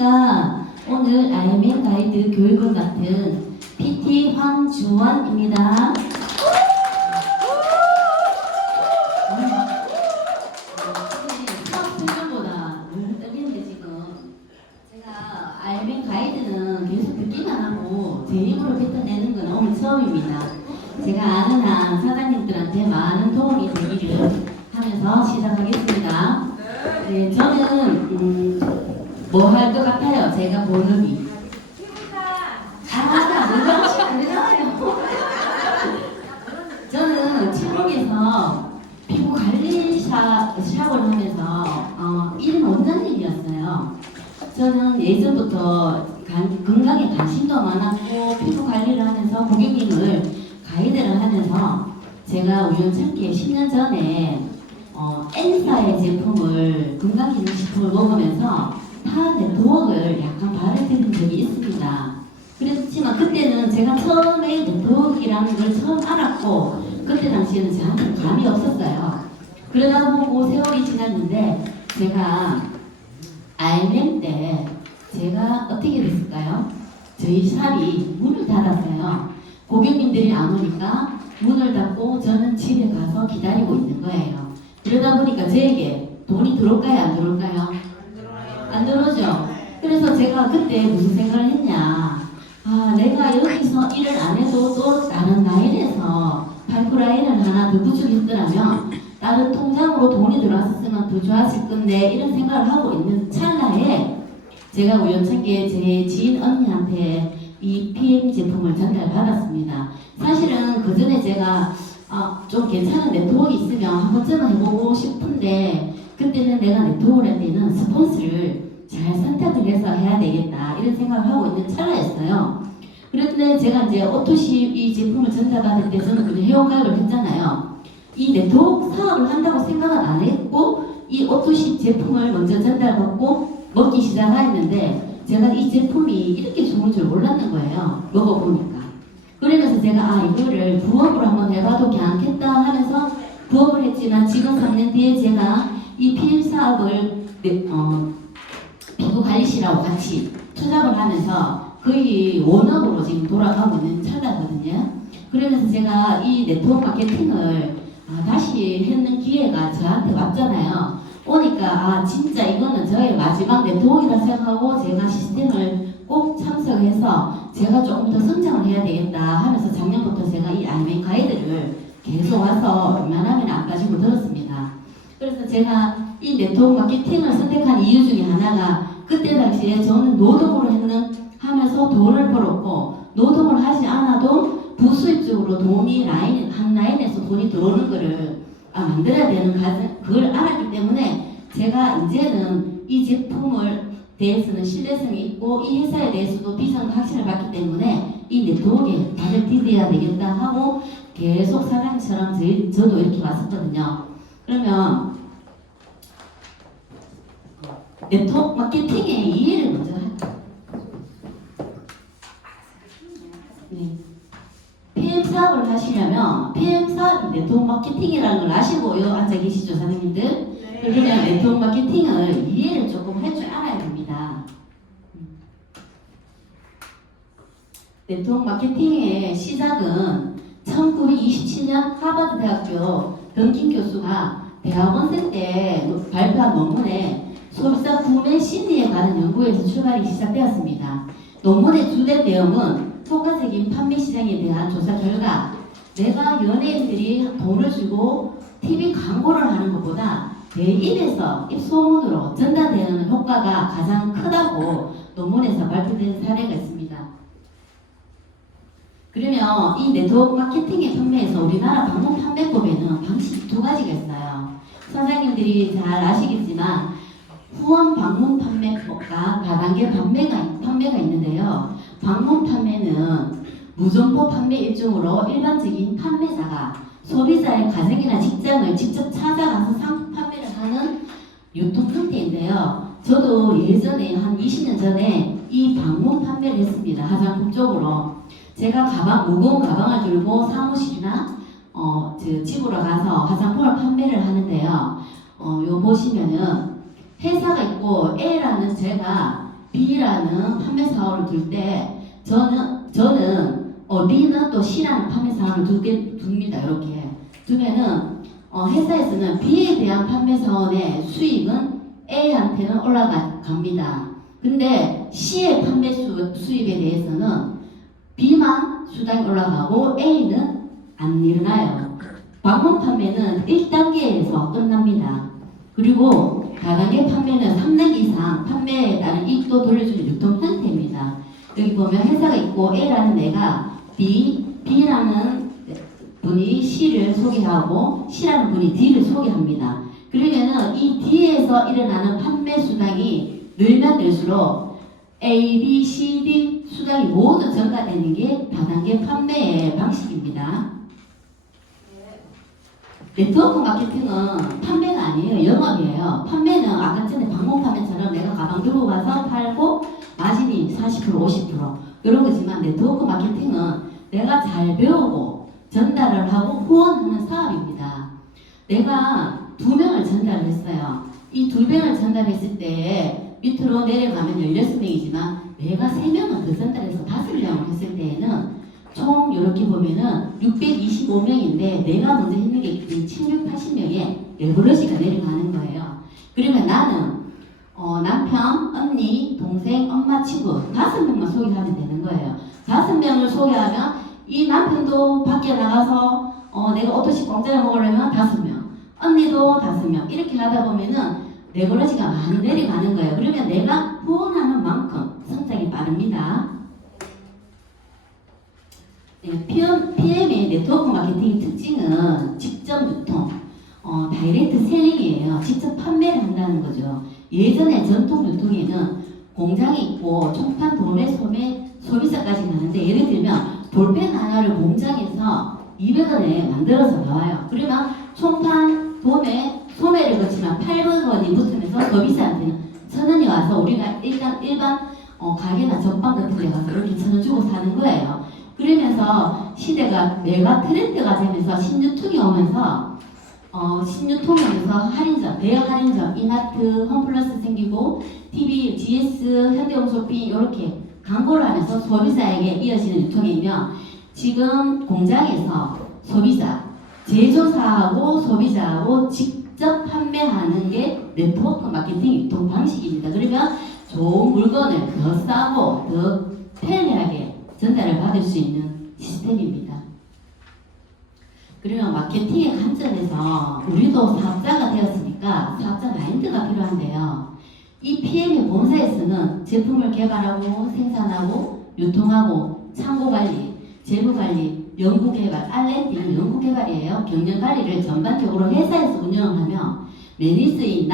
안녕하십니까. 오늘 IMN 가이드 교육을 맡은 PT 황주원입니다. 수업 설명보다 너무 떨리는데 지금 제가 IMN 가이드는 계속 듣기만 하고 제 입으로 뱉어내는 건 오늘 처음입니다. 제가 아는 한 사장님들한테 많은 도움이 되기를 하면서 시작하겠습니다. 네, 저는 뭐 할 것 같아요? 제가 본업이. 맞아. 문정식 안 되잖아요. 저는 친목에서 피부 관리 샵을 하면서 일은 원장님이었어요. 저는 예전부터 건강에 관심도 많았고 피부 관리를 하면서 고객님을 가이드를 하면서 제가 우연찮게 10년 전에 N사의 제품을 건강기능식품을 먹으면서 타 네트워크를 약간 발해드린 적이 있습니다. 그렇지만 그때는 제가 처음에 네트워크라는 걸 처음 알았고 그때 당시에는 저한테 감이 없었어요. 그러다 보고 세월이 지났는데 제가 IMN 때 제가 어떻게 됐을까요? 저희 샵이 문을 닫았어요. 고객님들이 안 오니까 문을 닫고 저는 집에 가서 기다리고 있는 거예요. 그러다 보니까 저에게 돈이 들어올까요? 안 들어올까요? 안 들어오죠? 그래서 제가 그때 무슨 생각을 했냐. 내가 여기서 일을 안 해도 또 다른 라인에서 파이프라인을 하나 더 구축했더라면 다른 통장으로 돈이 들어왔으면 더 좋았을 건데 이런 생각을 하고 있는 찰나에 제가 우연찮게 제 지인 언니한테 이 PM 제품을 전달받았습니다. 사실은 그 전에 제가 좀 괜찮은 네트워크 있으면 한 번쯤은 해보고 싶은데 그때는 내가 네트워크를 할 때는 스폰서를 잘 선택을 해서 해야 되겠다 이런 생각을 하고 있는 찰나였어요. 그런데 제가 이제 오토십 이 제품을 전달받을 때 저는 그냥 회원가입을 했잖아요. 이 네트워크 사업을 한다고 생각은 안 했고 이 오토십 제품을 먼저 전달받고 먹기 시작했는데 제가 이 제품이 이렇게 좋은 줄 몰랐는 거예요. 먹어보니까. 그러면서 제가 이거를 부업으로 한번 해봐도 괜찮겠다 하면서 부업을 했지만 지금 3년 뒤에 제가 이 PM 사업을 피부관리실하고 같이 투잡을 하면서 거의 원업으로 지금 돌아가고 있는 찰나거든요. 그러면서 제가 이 네트워크 마케팅을 다시 했는 기회가 저한테 왔잖아요. 오니까 진짜 이거는 저의 마지막 네트워크라 생각하고 제가 시스템을 꼭 참석해서 제가 조금 더 성장을 해야 되겠다 하면서 작년부터 제가 이 IMN 가이드를 계속 와서 웬만하면 안 빠지고 들었습니다. 그래서 제가 이 네트워크 마케팅을 선택한 이유 중에 하나가 그때 당시에 저는 노동으로 하면서 돈을 벌었고 노동을 하지 않아도 부수입적으로 돈이 한 라인에서 돈이 들어오는 거를 만들어야 되는 그걸 알았기 때문에 제가 이제는 이 제품을 대해서는 신뢰성이 있고 이 회사에 대해서도 비상도 확신을 받기 때문에 이 네트워크에 발을 디뎌야 되겠다 하고 계속 사장님처럼 저도 이렇게 왔었거든요. 그러면 네트워크 마케팅의 이해를 먼저 할까요? 네. PM 사업을 하시려면 PM 사업이 네트워크 마케팅이라는 걸 아시고 요 앉아 계시죠, 사장님들? 네. 그러면 네트워크 마케팅을 이해를 조금 할 줄 알아야 됩니다. 네트워크 마케팅의 시작은 1927년 하버드 대학교 던킨 교수가 대학원생 때 발표한 논문에 소비자 구매 심리에 관한 연구에서 출발이 시작되었습니다. 논문의 주된 내용은 효과적인 판매 시장에 대한 조사 결과 내가 연예인들이 돈을 주고 TV 광고를 하는 것보다 내 입에서 입소문으로 전달되는 효과가 가장 크다고 논문에서 발표된 사례가 있습니다. 그러면 이 네트워크 마케팅의 판매에서 우리나라 방문 판매법에는 방식이 두 가지가 있어요. 선생님들이 잘 아시겠지만 후원 방문 판매법과 다단계 판매가 있는데요. 방문 판매는 무점포 판매 일종으로 일반적인 판매자가 소비자의 가정이나 직장을 직접 찾아가서 상품 판매를 하는 유통 형태인데요. 저도 예전에 한 20년 전에 이 방문 판매를 했습니다. 화장품 쪽으로. 제가 무거운 가방을 들고 사무실이나 집으로 가서 화장품을 판매를 하는데요. 요 보시면은 회사가 있고 A라는 제가 B라는 판매 사업을 둘 때 저는 B는 또 C라는 판매 사업을 둡니다. 이렇게 두면은 회사에서는 B에 대한 판매 사원의 수익은 A한테는 올라갑니다. 근데 C의 판매 수입에 대해서는 B만 수당이 올라가고 A는 안 일어나요. 방문 판매는 1단계에서 끝납니다. 그리고 다단계 판매는 3단계 이상 판매에 따른 이익도 돌려주는 유통 형태입니다. 여기 보면 회사가 있고 A라는 애가 B라는 분이 C를 소개하고 C라는 분이 D를 소개합니다. 그러면은 이 D에서 일어나는 판매 수당이 늘면 늘수록 A, B, C, D 수당이 모두 전가되는 게 다단계 판매의 방식입니다. 네트워크 마케팅은 판매가 아니에요. 영업이에요. 판매는 아까 전에 방문 판매처럼 내가 가방 들고 가서 팔고 마진이 40% 50% 이런 거지만 네트워크 마케팅은 내가 잘 배우고 전달을 하고 후원하는 사업입니다. 내가 2명을 전달을 했어요. 이 2명을 전달했을 때 밑으로 내려가면 16명이지만 내가 3명을 더 전달해서 5명을 했을 때에는 총 이렇게 보면은 625명인데 내가 먼저 했는 게 780명의 레버러지가 내려가는 거예요. 그러면 나는 남편, 언니, 동생, 엄마, 친구 5명만 소개하면 되는 거예요. 5명을 소개하면 이 남편도 밖에 나가서 내가 오토식 공짜로 먹으려면 5명, 언니도 5명 이렇게 하다 보면은 레버러지가 많이 내려가는 거예요. 그러면 내가 후원하는 만큼 성장이 빠릅니다. 네, PM의 네트워크 마케팅의 특징은 직접 유통, 다이렉트 셀링이에요. 직접 판매를 한다는 거죠. 예전에 전통 유통에는 공장이 있고 총판, 도매, 소비자까지 가는데 예를 들면 볼펜 하나를 공장에서 200원에 만들어서 나와요. 그러면 총판, 도매, 소매를 거치면 800원이 붙으면서 소비자한테는 1,000원이 와서 우리가 일반 가게나 전방 같은 데 가서 이렇게 1,000원 주고 사는 거예요. 그러면서 시대가 메가 트렌드가 되면서 신유통이 오면서 신유통이면서 할인점, 대형 할인점, 이마트, 홈플러스 생기고 TV, GS, 현대홈쇼핑 이렇게 광고를 하면서 소비자에게 이어지는 유통이며 지금 공장에서 소비자, 제조사하고 소비자하고 직접 판매하는 게 네트워크 마케팅 유통 방식입니다. 그러면 좋은 물건을 더 싸고 더 편리하게 전달을 받을 수 있는 시스템입니다. 그러면 마케팅의 관점에서 우리도 사업자가 되었으니까 사업자 마인드가 필요한데요. 이 PM의 본사에서는 제품을 개발하고 생산하고 유통하고 창고관리, 재무관리, 연구개발, R&D는 연구개발이에요. 경영관리를 전반적으로 회사에서 운영을 하며 매니저인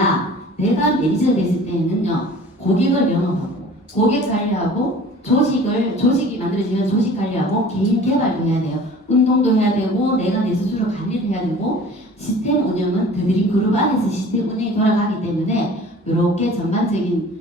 내가 매니저가 됐을 때는요. 고객을 영업하고 고객 관리하고 조직이 만들어지면 조직 관리하고 개인 개발도 해야 돼요. 운동도 해야 되고 내가 내 스스로 관리를 해야 되고 시스템 운영은 드드림 그룹 안에서 시스템 운영이 돌아가기 때문에 이렇게 전반적인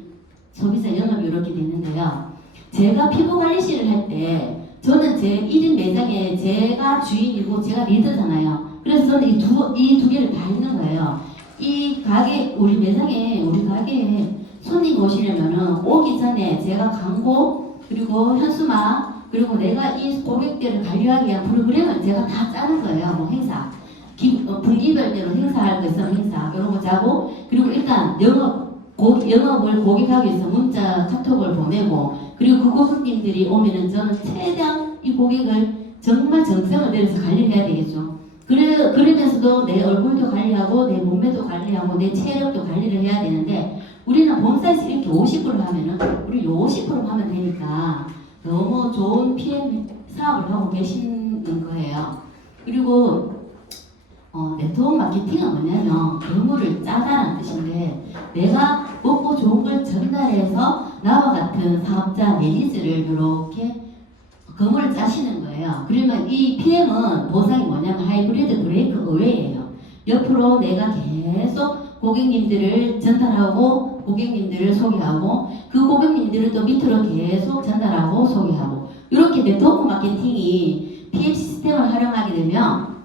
소비자 영업이 이렇게 되는데요. 제가 피부 관리실을 할 때 저는 제 1인 매장에 제가 주인이고 제가 리더잖아요. 그래서 저는 이 두 개를 다 있는 거예요. 이 가게 우리 가게에 손님 오시려면은 오기 전에 제가 광고 그리고 현수막 그리고 내가 이 고객들을 관리하기 위한 프로그램을 제가 다 짜는 거예요. 뭐 행사 분기별대로 행사할 거 있으면 행사 이런 거 짜고 그리고 일단 영업을 고객하기 위해서 문자 카톡을 보내고 그리고 그 고객님들이 오면은 저는 최대한 이 고객을 정말 정성을 들여서 관리를 해야 되겠죠. 그러면서도 내 얼굴도 관리하고 내 몸매도 관리하고 내 체력도 관리를 해야 되는데 우리는 본사에서 이렇게 50% 하면은 우리 50% 하면 되니까 너무 좋은 PM 사업을 하고 계시는 거예요. 그리고 네트워크 마케팅은 뭐냐면 건물을 짜다라는 뜻인데 내가 먹고 좋은 걸 전달해서 나와 같은 사업자 매니저를 이렇게 건물을 짜시는 거예요. 그러면 이 PM은 보상이 뭐냐면 하이브리드 브레이크 어웨이예요. 옆으로 내가 계속 고객님들을 전달하고 고객님들을 소개하고 그 고객님들을 또 밑으로 계속 전달하고 소개하고 이렇게 네트워크 마케팅이 PM 시스템을 활용하게 되면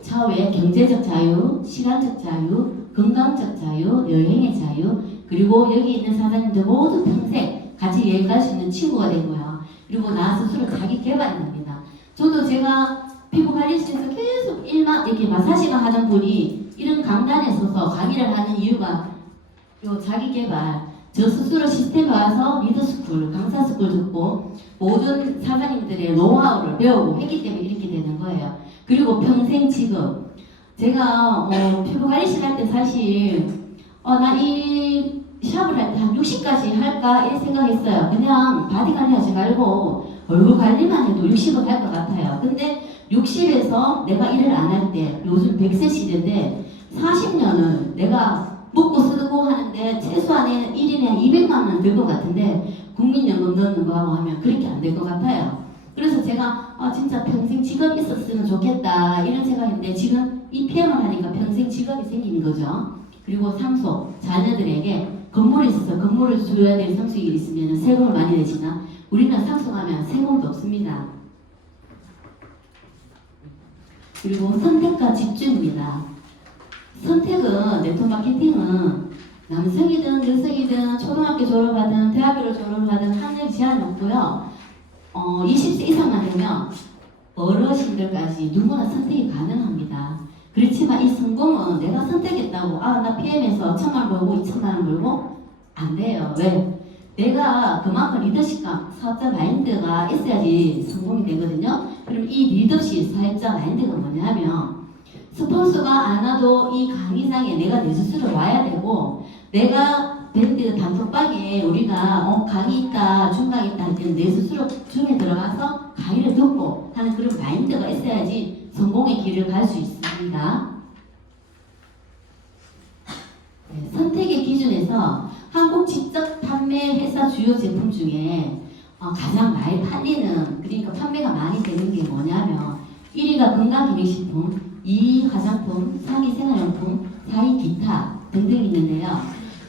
차후에 경제적 자유, 시간적 자유, 건강적 자유, 여행의 자유, 그리고 여기 있는 사장님들 모두 평생 같이 여행 갈 수 있는 친구가 되고요. 그리고 나 스스로 자기 개발이 됩니다. 저도 제가 피부관리실에서 계속 일만 이렇게 마사지가 하는 분이 이런 강단에 서서 강의를 하는 이유가 요 자기 개발, 저 스스로 시스템에 와서 리더스쿨, 강사스쿨 듣고 모든 사장님들의 노하우를 배우고 했기 때문에 이렇게 되는 거예요. 그리고 평생 직업. 제가 피부관리실 할 때 사실 나 이 샵을 할 때 한 60까지 할까 이런 생각했어요. 그냥 바디 관리하지 말고 얼굴 관리만 해도 60은 할 것 같아요. 근데 60에서 내가 일을 안 할 때 요즘 100세 시대인데 40년을 내가 먹고 쓰고 하는데 최소한의 1인에 200만 원 들 것 같은데 국민연금 넣는 거하고 하면 그렇게 안 될 것 같아요. 그래서 제가 진짜 평생 직업이 있었으면 좋겠다 이런 생각인데 지금 이 PM을 하니까 평생 직업이 생기는 거죠. 그리고 상속, 자녀들에게 건물이 있어서 건물을 줘야 될 상속이 있으면 세금을 많이 내지나 우리는 상속하면 세금도 없습니다. 그리고 선택과 집중입니다. 선택은 네트워크 마케팅은 남성이든 여성이든 초등학교 졸업하든 대학교를 졸업하든 학력 제한이 없고요. 20세 이상만 되면 어르신들까지 누구나 선택이 가능합니다. 그렇지만 이 성공은 내가 선택했다고 나 PM에서 1,000만 원 벌고 2,000만 원 벌고 안 돼요. 왜? 내가 그만큼 리더십과 사업자 마인드가 있어야지 성공이 되거든요. 그럼 이 리더십 사업자 마인드가 뭐냐면 스폰서가 안 와도 이 강의장에 내가 내 스스로 와야 되고 내가 밴드 단톡방에 우리가 강의 있다 중강 있다 할 때는 내 스스로 중에 들어가서 강의를 듣고 하는 그런 마인드가 있어야지 성공의 길을 갈 수 있습니다. 네, 선택의 기준에서 한국 직접 판매 회사 주요 제품 중에 가장 많이 팔리는 그러니까 판매가 많이 되는 게 뭐냐면 1위가 건강기능식품, 2위 화장품, 3위 생활용품, 4위 기타 등등 있는데요.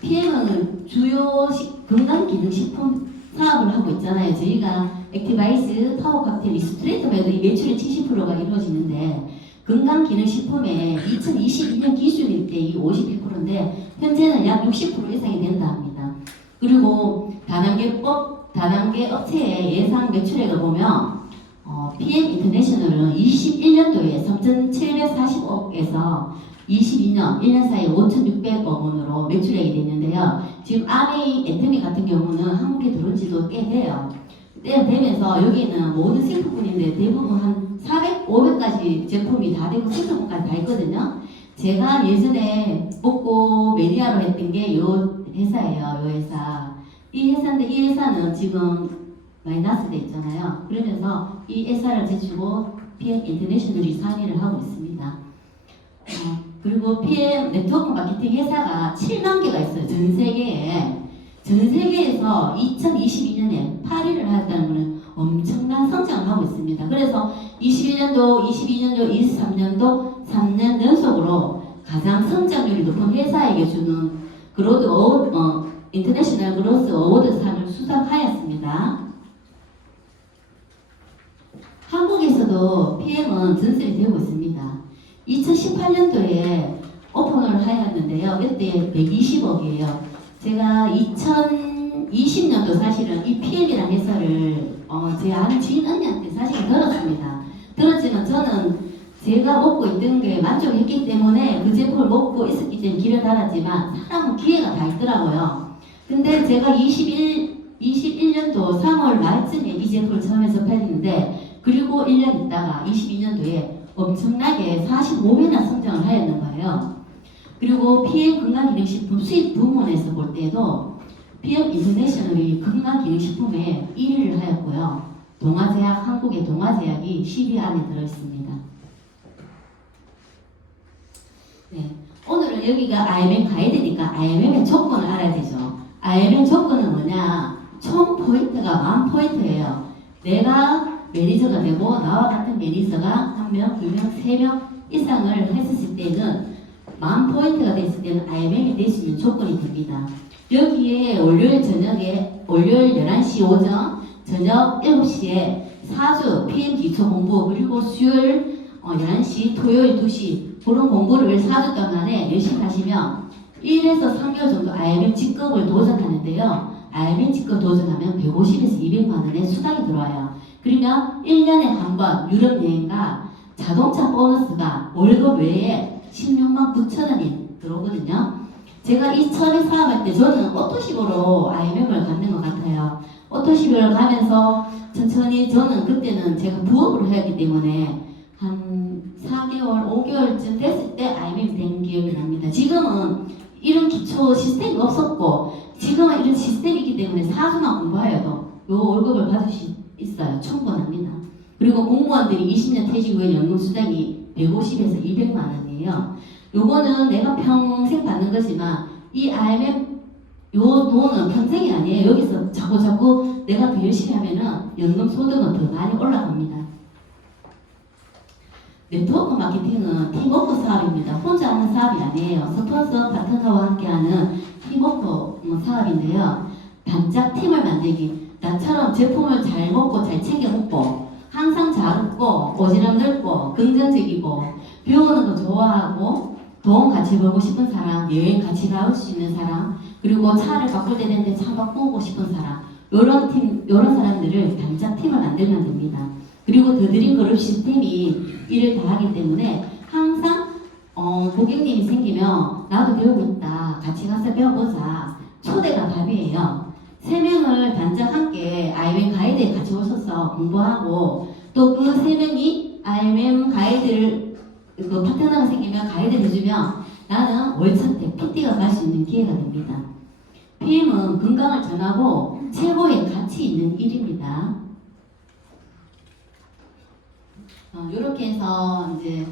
PM은 주요 건강기능식품 사업을 하고 있잖아요. 저희가 액티바이스, 타워 칵테일, 리스트레이터에도 이 매출의 70%가 이루어지는데 건강기능식품의 2022년 기준일 때 이 51%인데 현재는 약 60% 이상이 된다 합니다. 그리고 다단계 업체의 예상 매출액을 보면 PM 인터내셔널은 21년도에 3,740억에서 22년 1년 사이에 5,600억 원으로 매출액이 됐는데요. 지금 아메이 애터미 같은 경우는 한국에 들어온 지도 꽤 돼요. 꽤 되면서 여기는 모든 생품군인데 대부분 한 400, 500까지 제품이 다 되고 생품까지 다 있거든요. 제가 예전에 먹고 매니아로 했던 게 요 회사예요. 요 회사. 이 회사인데 이 회사는 지금 마이너스 돼 있잖아요. 그러면서 이 회사를 제치고 PM 인터내셔널이 상의를 하고 있습니다. 그리고 PM 네트워크 마케팅 회사가 7만 개가 있어요. 전 세계에. 전 세계에서 2022년에 8위를 하였다는 것은 엄청난 성장을 하고 있습니다. 그래서 21년도, 22년도, 23년도 3년 연속으로 가장 성장률이 높은 회사에게 주는 인터내셔널 그로스 어워드상을 수상하였습니다. 한국에서도 PM은 전설이 되고 있습니다. 2018년도에 오픈을 하였는데요. 이때 120억이에요. 제가 2020년도 사실은 이 PM이라는 회사를 제 아는 지인 언니한테 사실 들었습니다. 들었지만 저는 제가 먹고 있던 게 만족했기 때문에 그 제품을 먹고 있었기 때문에 길을 달았지만 사람은 기회가 다 있더라고요. 근데 제가 21년도 3월 말쯤에 이 제품을 처음 접했는데 그리고 1년 있다가 22년도에 엄청나게 45배나 성장을 하였는 거예요. 그리고 PM 건강기능식품 수입 부문에서 볼 때도 PM 인터내셔널이 건강기능식품에 1위를 하였고요. 동아제약, 한국의 동아제약이 10위 안에 들어있습니다. 네, 오늘은 여기가 IMM 가이드니까 IMM의 조건을 알아야 되죠. IMM 조건은 뭐냐? 총 포인트가 10,000포인트예요. 내가 매니저가 되고 나와 같은 매니저가 1명, 2명, 3명 이상을 했을 때는 10,000포인트가 됐을 때는 IMM이 될 수 있는 조건이 됩니다. 여기에 월요일 11시 오전, 저녁 7시에 4주 PM 기초 공부 그리고 수요일 11시, 토요일 2시 그런 공부를 4주 동안에 열심히 하시면 1에서 3개월 정도 IMF 직급을 도전하는데요. IMF 직급 도전하면 150에서 200만 원의 수당이 들어와요. 그러면 1년에 한 번 유럽 여행과 자동차 보너스가 월급 외에 16만 9천 원이 들어오거든요. 제가 이 처음에 사업할 때 저는 오토십으로 IMF를 갖는 것 같아요. 오토십을 가면서 천천히 저는 그때는 제가 부업으로 했기 때문에 한 4개월, 5개월쯤 됐을 때 IMF 된 기억이 납니다. 지금은 이런 기초 시스템이 없었고 지금은 이런 시스템이 있기 때문에 사수만 공부하여도 요 월급을 받을 수 있어요. 충분합니다. 그리고 공무원들이 20년 퇴직 후에 연금 수당이 150에서 200만 원이에요. 요거는 내가 평생 받는 거지만 이 IMF 요 돈은 평생이 아니에요. 여기서 자꾸 내가 더 열심히 하면은 연금 소득은 더 많이 올라갑니다. 네트워크 마케팅은 팀워크 사업입니다. 혼자 하는 사업이 아니에요. 스폰서 파트너와 함께하는 팀워크 사업인데요. 단짝 팀을 만들기. 나처럼 제품을 잘 먹고 잘 챙겨 먹고 항상 잘 웃고 오지랖 넓고 긍정적이고 배우는 거 좋아하고 돈 같이 벌고 싶은 사람, 여행 같이 가볼 수 있는 사람, 그리고 차를 바꿀 때 되는데 차 바꾸고 싶은 사람, 요런 사람들을 단짝 팀을 만들면 됩니다. 그리고 더드림 그룹 시스템이 일을 다 하기 때문에 항상 고객님이 생기면 나도 배우고 있다. 같이 가서 배워보자. 초대가 답이에요. 3명을 단짝 함께 IMM 가이드에 같이 오셔서 공부하고 또 그 3명이 IMM 가이드를 그 파트너가 생기면 가이드를 해주면 나는 월천택 PT가 갈 수 있는 기회가 됩니다. PM은 건강을 전하고 최고의 가치 있는 일입니다. 이렇게 해서 이제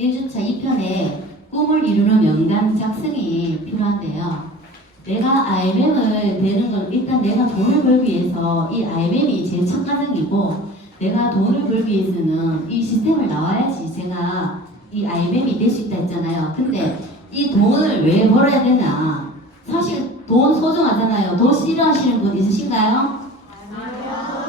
1주차 2편에 꿈을 이루는 명단 작성이 필요한데요. 내가 IMM을 되는 건 일단 내가 돈을 벌기 위해서 이 IMM이 제 첫 과정이고 내가 돈을 벌기 위해서는 이 시스템을 나와야지 제가 이 IMM이 될 수 있다 했잖아요. 근데 이 돈을 왜 벌어야 되나? 사실 돈 소중하잖아요. 돈 싫어하시는 분 있으신가요?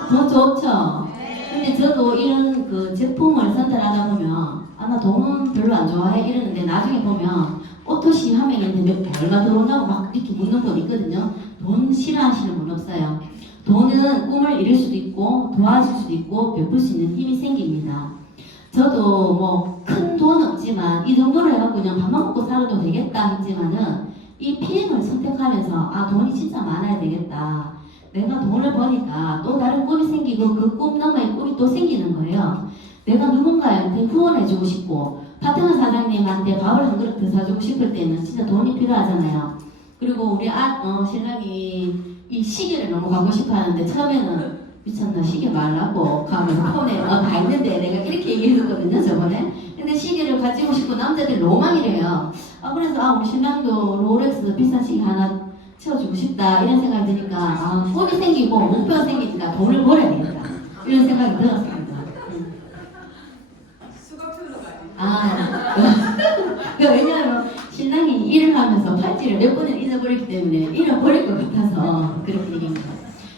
돈 좋죠? 근데 저도 이런 그 제품을 선택하다 보면 나 돈은 별로 안 좋아해 이러는데 나중에 보면 오토시 한 명 있는데 얼마 들어오냐고 막 이렇게 묻는 분 있거든요. 돈 싫어하시는 분 없어요. 돈은 꿈을 이룰 수도 있고 도와줄 수도 있고 베풀 수 있는 힘이 생깁니다. 저도 뭐 큰 돈은 없지만 이 정도로 해갖고 그냥 밥만 먹고 살아도 되겠다 했지만은 이 PM을 선택하면서 돈이 진짜 많아야 되겠다. 내가 돈을 버니까 또 다른 꿈이 생기고 그 꿈 너머의 꿈이 또 생기는 거예요. 내가 누군가한테 후원해주고 싶고 파트너 사장님한테 밥을 한 그릇 더 사주고 싶을 때는 진짜 돈이 필요하잖아요. 그리고 우리 신랑이 이 시계를 너무 갖고 싶어 하는데 처음에는 미쳤나 시계 말라고 가면 폰에 다 있는데 내가 이렇게 얘기했었거든요 저번에. 근데 시계를 가지고 싶고 남자들 로망이래요. 그래서 우리 신랑도 롤렉스 비싼 시계 하나 채워주고 싶다 이런 생각이 드니까 꿈이 생기고 목표가 생기니까 돈을 벌어야 되겠다 이런 생각이 들었습니다. 왜냐하면 신랑이 일을 하면서 팔찌를 몇 번을 잊어버렸기 때문에 잃어버릴 것 같아서 그렇게 얘기합니다.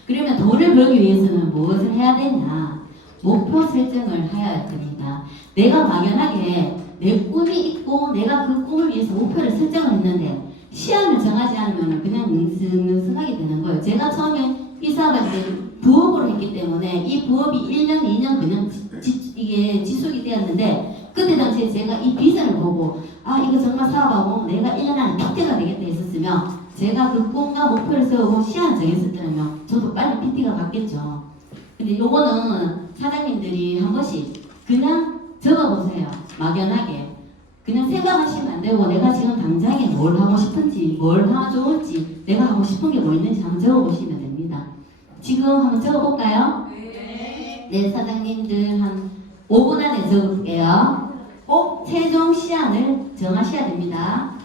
그러면 돈을 벌기 위해서는 무엇을 해야 되냐? 목표 설정을 해야 됩니다. 내가 막연하게 내 꿈이 있고 내가 그 꿈을 위해서 목표를 설정을 했는데 시간을 정하지 않으면 그냥 능승능승하게 되는 거예요. 제가 처음에 이 사업할 때 부업으로 했기 때문에 이 부업이 1년, 2년 그냥 이게 지속이 되었는데 그때 당시에 제가 이 비전을 보고 이거 정말 사업하고 내가 1년 안에 PT가 되겠다 했었으면 제가 그 꿈과 목표를 세우고 시간을 정했었다면 저도 빨리 PT가 갔겠죠. 근데 요거는 사장님들이 한 번씩 그냥 적어보세요. 막연하게. 그냥 생각하시면 안 되고 내가 지금 당장에 뭘 하고 싶은지 뭘 하면 좋을지 내가 하고 싶은 게 뭐 있는지 한번 적어보시면 됩니다. 지금 한번 적어볼까요? 네, 사장님들 한 5분 안에 적을게요. 꼭 최종 시한을 정하셔야 됩니다.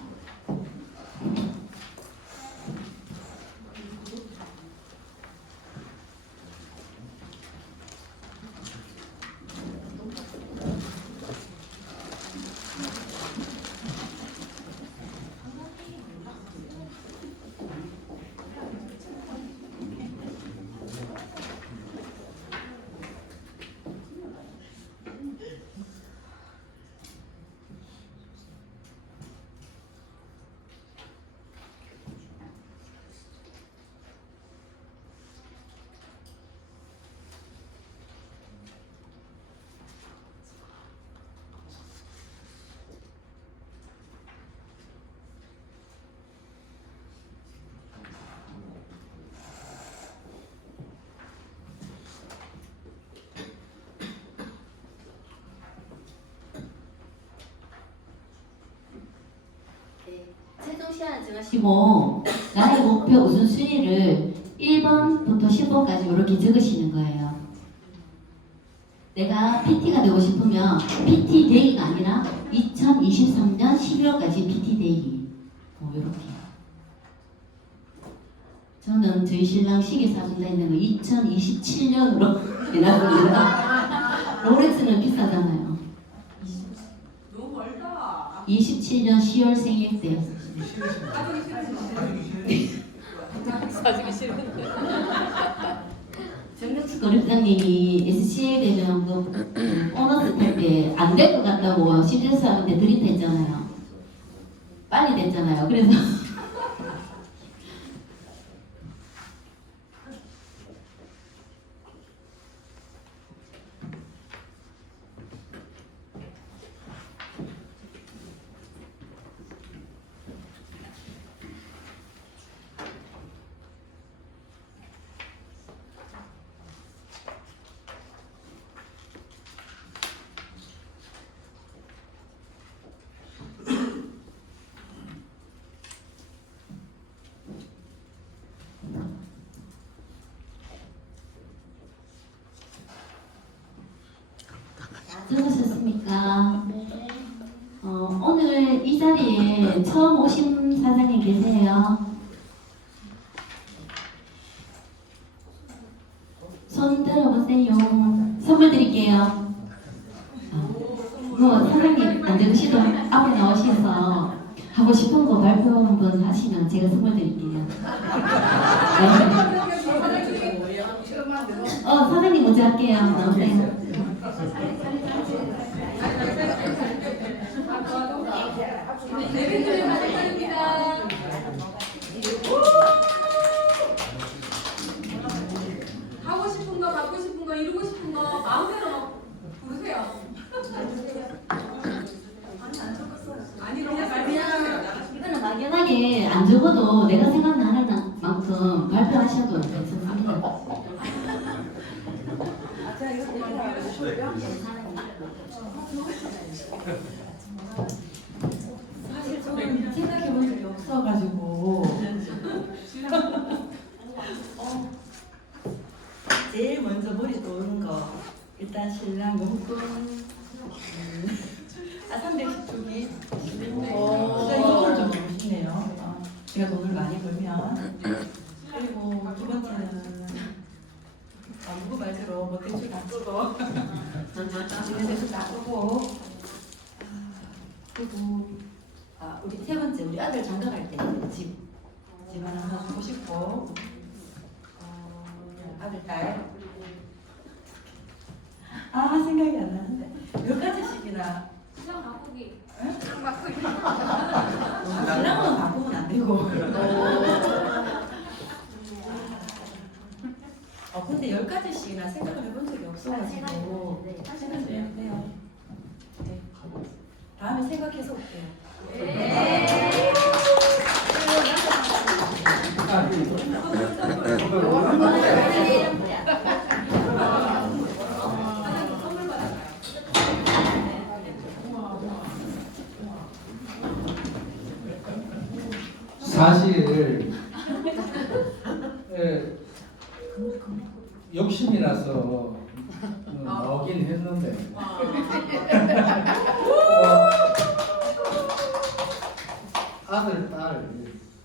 시간을 정하시고 나의 목표 우선순위를 1번부터 10번까지 이렇게 적으시는 거예요. 내가 PT가 되고 싶으면 PT 데이가 아니라 2023년 11월까지 PT 데이 이렇게. 저는 저희 신랑 시계 사준다 했는 거 2027년으로 해놨습니다. 롤렉스는 비싸잖아요. 너무 멀다. 27년 10월 생일 때. 사주기 싫은데. 정명수 거래장님이 SCA 되면 그 보너스 탈 때 안 될 것 같다고 시즌스한테 들이댔잖아요. 빨리 됐잖아요. 그래서 들으셨습니까? 오늘 이 자리에 처음 오신 사장님 계세요? 손 들어보세요. 선물 드릴게요. 사장님 안 적으시도 앞에 나오셔서 하고 싶은 거 발표 한번 하시면 제가 선물 드릴게요. 사장님 먼저 할게요. 나오세요. 하고 싶은 거, 갖고 싶은 거, 이루고 싶은 거 마음대로 부르세요. 아니 그냥 말해요. 이거는 막연하게 안 적어도 내가 생각나는 만큼 발표하셔도 괜찮습니다. 사실 저는 생각해본 적이 없어가지고 제일 먼저 머리 떠오르는 거 일단 신랑 용돈 310쪽이 진짜 이거를 좀 보고 싶네요. 제가 돈을 많이 벌면. 그리고 두 번째는 누구 말대로 뭐 대출 다 끄고 지금 대출 다 끄고 그리고 우리 세 번째 우리 아들 장가 갈 때 집 하나 사주고 싶고 아들 딸 생각이 안 나는데 몇 가지씩이나 신랑 바꾸기. 신랑은 바꾸면 안 되고 근데 10가지씩이나 생각을 해본 적이 없어가지고 생각 좀 해요. 네. 다음에 생각해서 올게요. 사실 욕심이 나서 나오긴 했는데 아들, 딸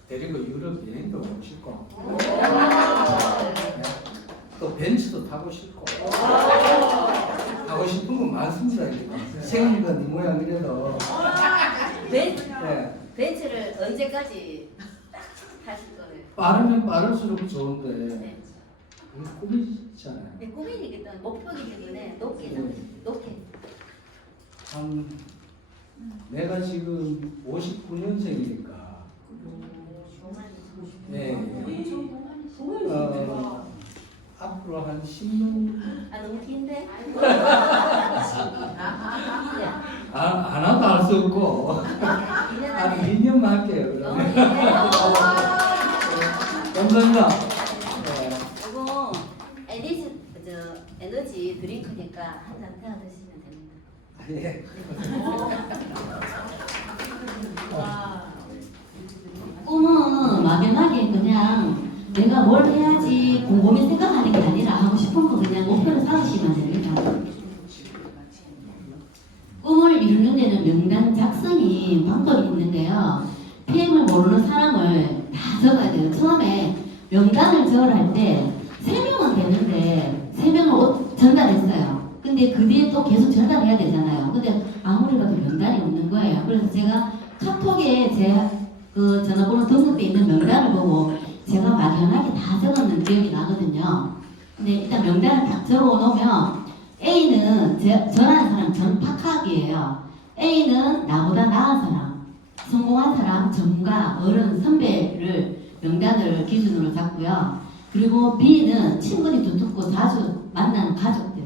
데리고 유럽 여행도 가고 싶고 또 벤츠도 타고 싶고 하고 싶은 건 많습니다. 생일건 이 모양 이래도 벤츠를 언제까지 타실 거예요? 빠르면 빠를수록 좋은데 네. 그게 꿈이잖아요. 네, 고민이기 때문에 목표이기 때문에 높게 네. 높게. 내가 지금 59년생이니까 앞으로 한 10년 너무 긴데? 하나도 할 수 없고 한 2년만 할게요. 그러면. 감사합니다. 이거 에너지 드링크니까 한 잔 태워 드시면 됩니다. 예. 내가 뭘 해야지 곰곰이 생각하는 게 아니라 하고 싶은 거 그냥 목표를 삼으시면 됩니다. 꿈을 이루는 데는 명단 작성이 방법이 있는데요. PM을 모르는 사람을 다 적어야 돼요. 처음에 명단을 적을 때 3명은 되는데 3명을 전달했어요. 근데 그 뒤에 또 계속 전달해야 되잖아요. 근데 아무리 봐도 명단이 없는 거예요. 그래서 제가 카톡에 제 그 전화번호 등록돼 있는 명단을 보고 제가 막연하게 다 적었는 기억이 나거든요. 근데 일단 명단을 딱 적어 놓으면 A는 전하는 사람 전파학이에요. A는 나보다 나은 사람, 성공한 사람, 전문가, 어른, 선배를 명단을 기준으로 잡고요. 그리고 B는 친분이 두텁고 자주 만나는 가족들,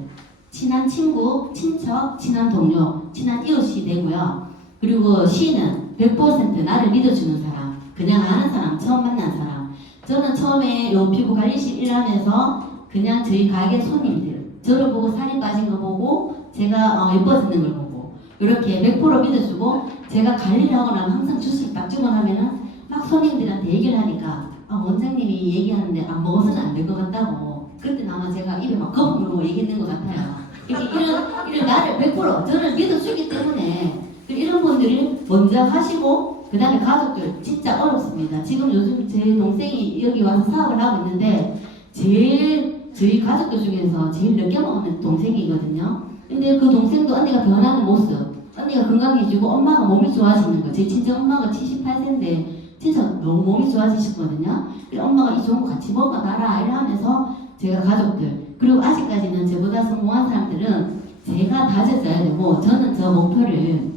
친한 친구, 친척, 친한 동료, 친한 이웃이 되고요. 그리고 C는 100% 나를 믿어주는 사람, 그냥 아는 사람, 처음 만난 사람. 저는 처음에 요 피부관리실 일하면서 그냥 저희 가게 손님들, 저를 보고 살이 빠진 거 보고 제가 예뻐지는 걸 보고 이렇게 100% 믿어주고 제가 관리를 하고 나면 항상 주식 딱 주고 나면은 막 손님들한테 얘기를 하니까 원장님이 얘기하는데 안 먹어서는 안 될 것 같다고 그때 아마 제가 입에 막 거품 물고 얘기했는 것 같아요. 이런 나를 100% 저를 믿어주기 때문에 이런 분들이 먼저 하시고 그 다음에 가족들 진짜 어렵습니다. 지금 요즘 제 동생이 여기 와서 사업을 하고 있는데 제일 저희 가족들 중에서 제일 늦게 먹는 동생이거든요. 근데 그 동생도 언니가 변하는 모습, 언니가 건강해지고 엄마가 몸이 좋아지는 거. 제 친정 엄마가 78세인데 진짜 너무 몸이 좋아지셨거든요. 엄마가 이 좋은 거 같이 먹어놔라 이러면서 제가 가족들 그리고 아직까지는 저보다 성공한 사람들은 제가 다져줘야 되고 저는 저 목표를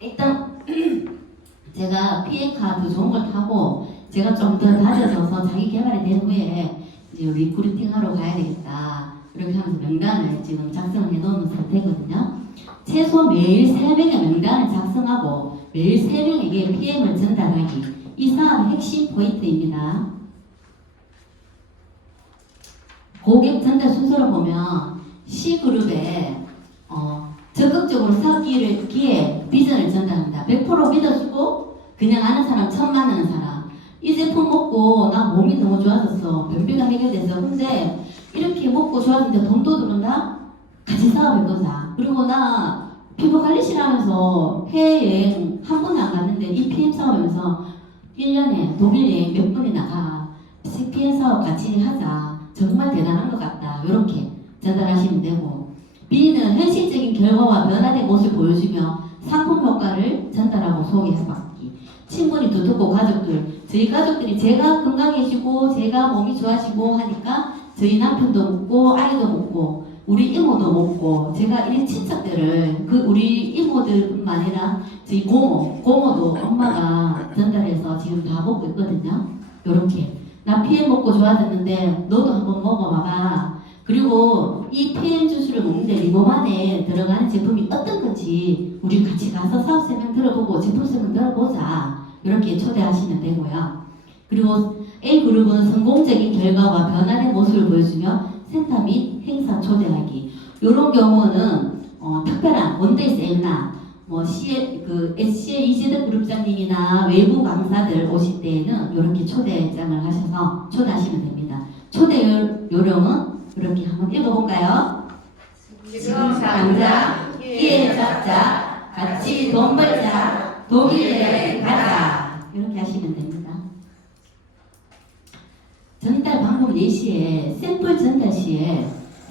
일단 제가 PM카 더 좋은 걸 타고 제가 좀 더 다져져서 자기 개발이 된 후에 이제 리크루팅하러 가야 되겠다. 이렇게 하면서 명단을 지금 작성을 해놓은 상태거든요. 최소 매일 3명의 명단을 작성하고 매일 3명에게 PM을 전달하기. 이 사업의 핵심 포인트입니다. 고객 전달 순서로 보면 C그룹에 적극적으로 사업기에 비전을 전달합니다. 100% 믿어주고 그냥 아는 사람, 처음 만나는 사람. 이 제품 먹고 나 몸이 너무 좋아졌어. 변비가 해결돼서. 근데 이렇게 먹고 좋아졌는데 돈도 들어온다? 같이 사업을 거자. 그리고 나 피부관리실 하면서 해외여행 한 번에 안 갔는데 이 PM 사업하면서 1년에 독일여행 몇 번이나 가. PM 사업 같이 하자. 정말 대단한 것 같다. 이렇게 전달하시면 되고 B는 현실적인 결과와 변화된 모습을 보여주며 상품 효과를 전달하고 소개해서 받기. 친분이 두텁고 가족들, 저희 가족들이 제가 건강해지고 제가 몸이 좋아지고 하니까 저희 남편도 먹고 아이도 먹고 우리 이모도 먹고 제가 이 친척들을 그 우리 이모들뿐만 아니라 저희 고모도 엄마가 전달해서 지금 다 먹고 있거든요. 요렇게 나 PM 먹고 좋아졌는데 너도 한번 먹어봐봐. 그리고 이 PM 주스를 먹는데 리몸 안에 들어가는 제품이 어떤 건지 우리 같이 가서 사업 설명 들어보고 제품 설명 들어보자. 이렇게 초대하시면 되고요. 그리고 A그룹은 성공적인 결과와 변화된 모습을 보여주며 센터 및 행사 초대하기. 이런 경우는 특별한 원데이 세미나 SC의 이재덕 그룹장님이나 외부 강사들 오실 때에는 이렇게 초대장을 하셔서 초대하시면 됩니다. 초대 요령은 이렇게 한번 읽어볼까요? 지금 당장 기회를 잡자. 같이 돈 벌자. 독일에 가자. 이렇게 하시면 됩니다. 전달 방법 4시에 샘플 전달 시에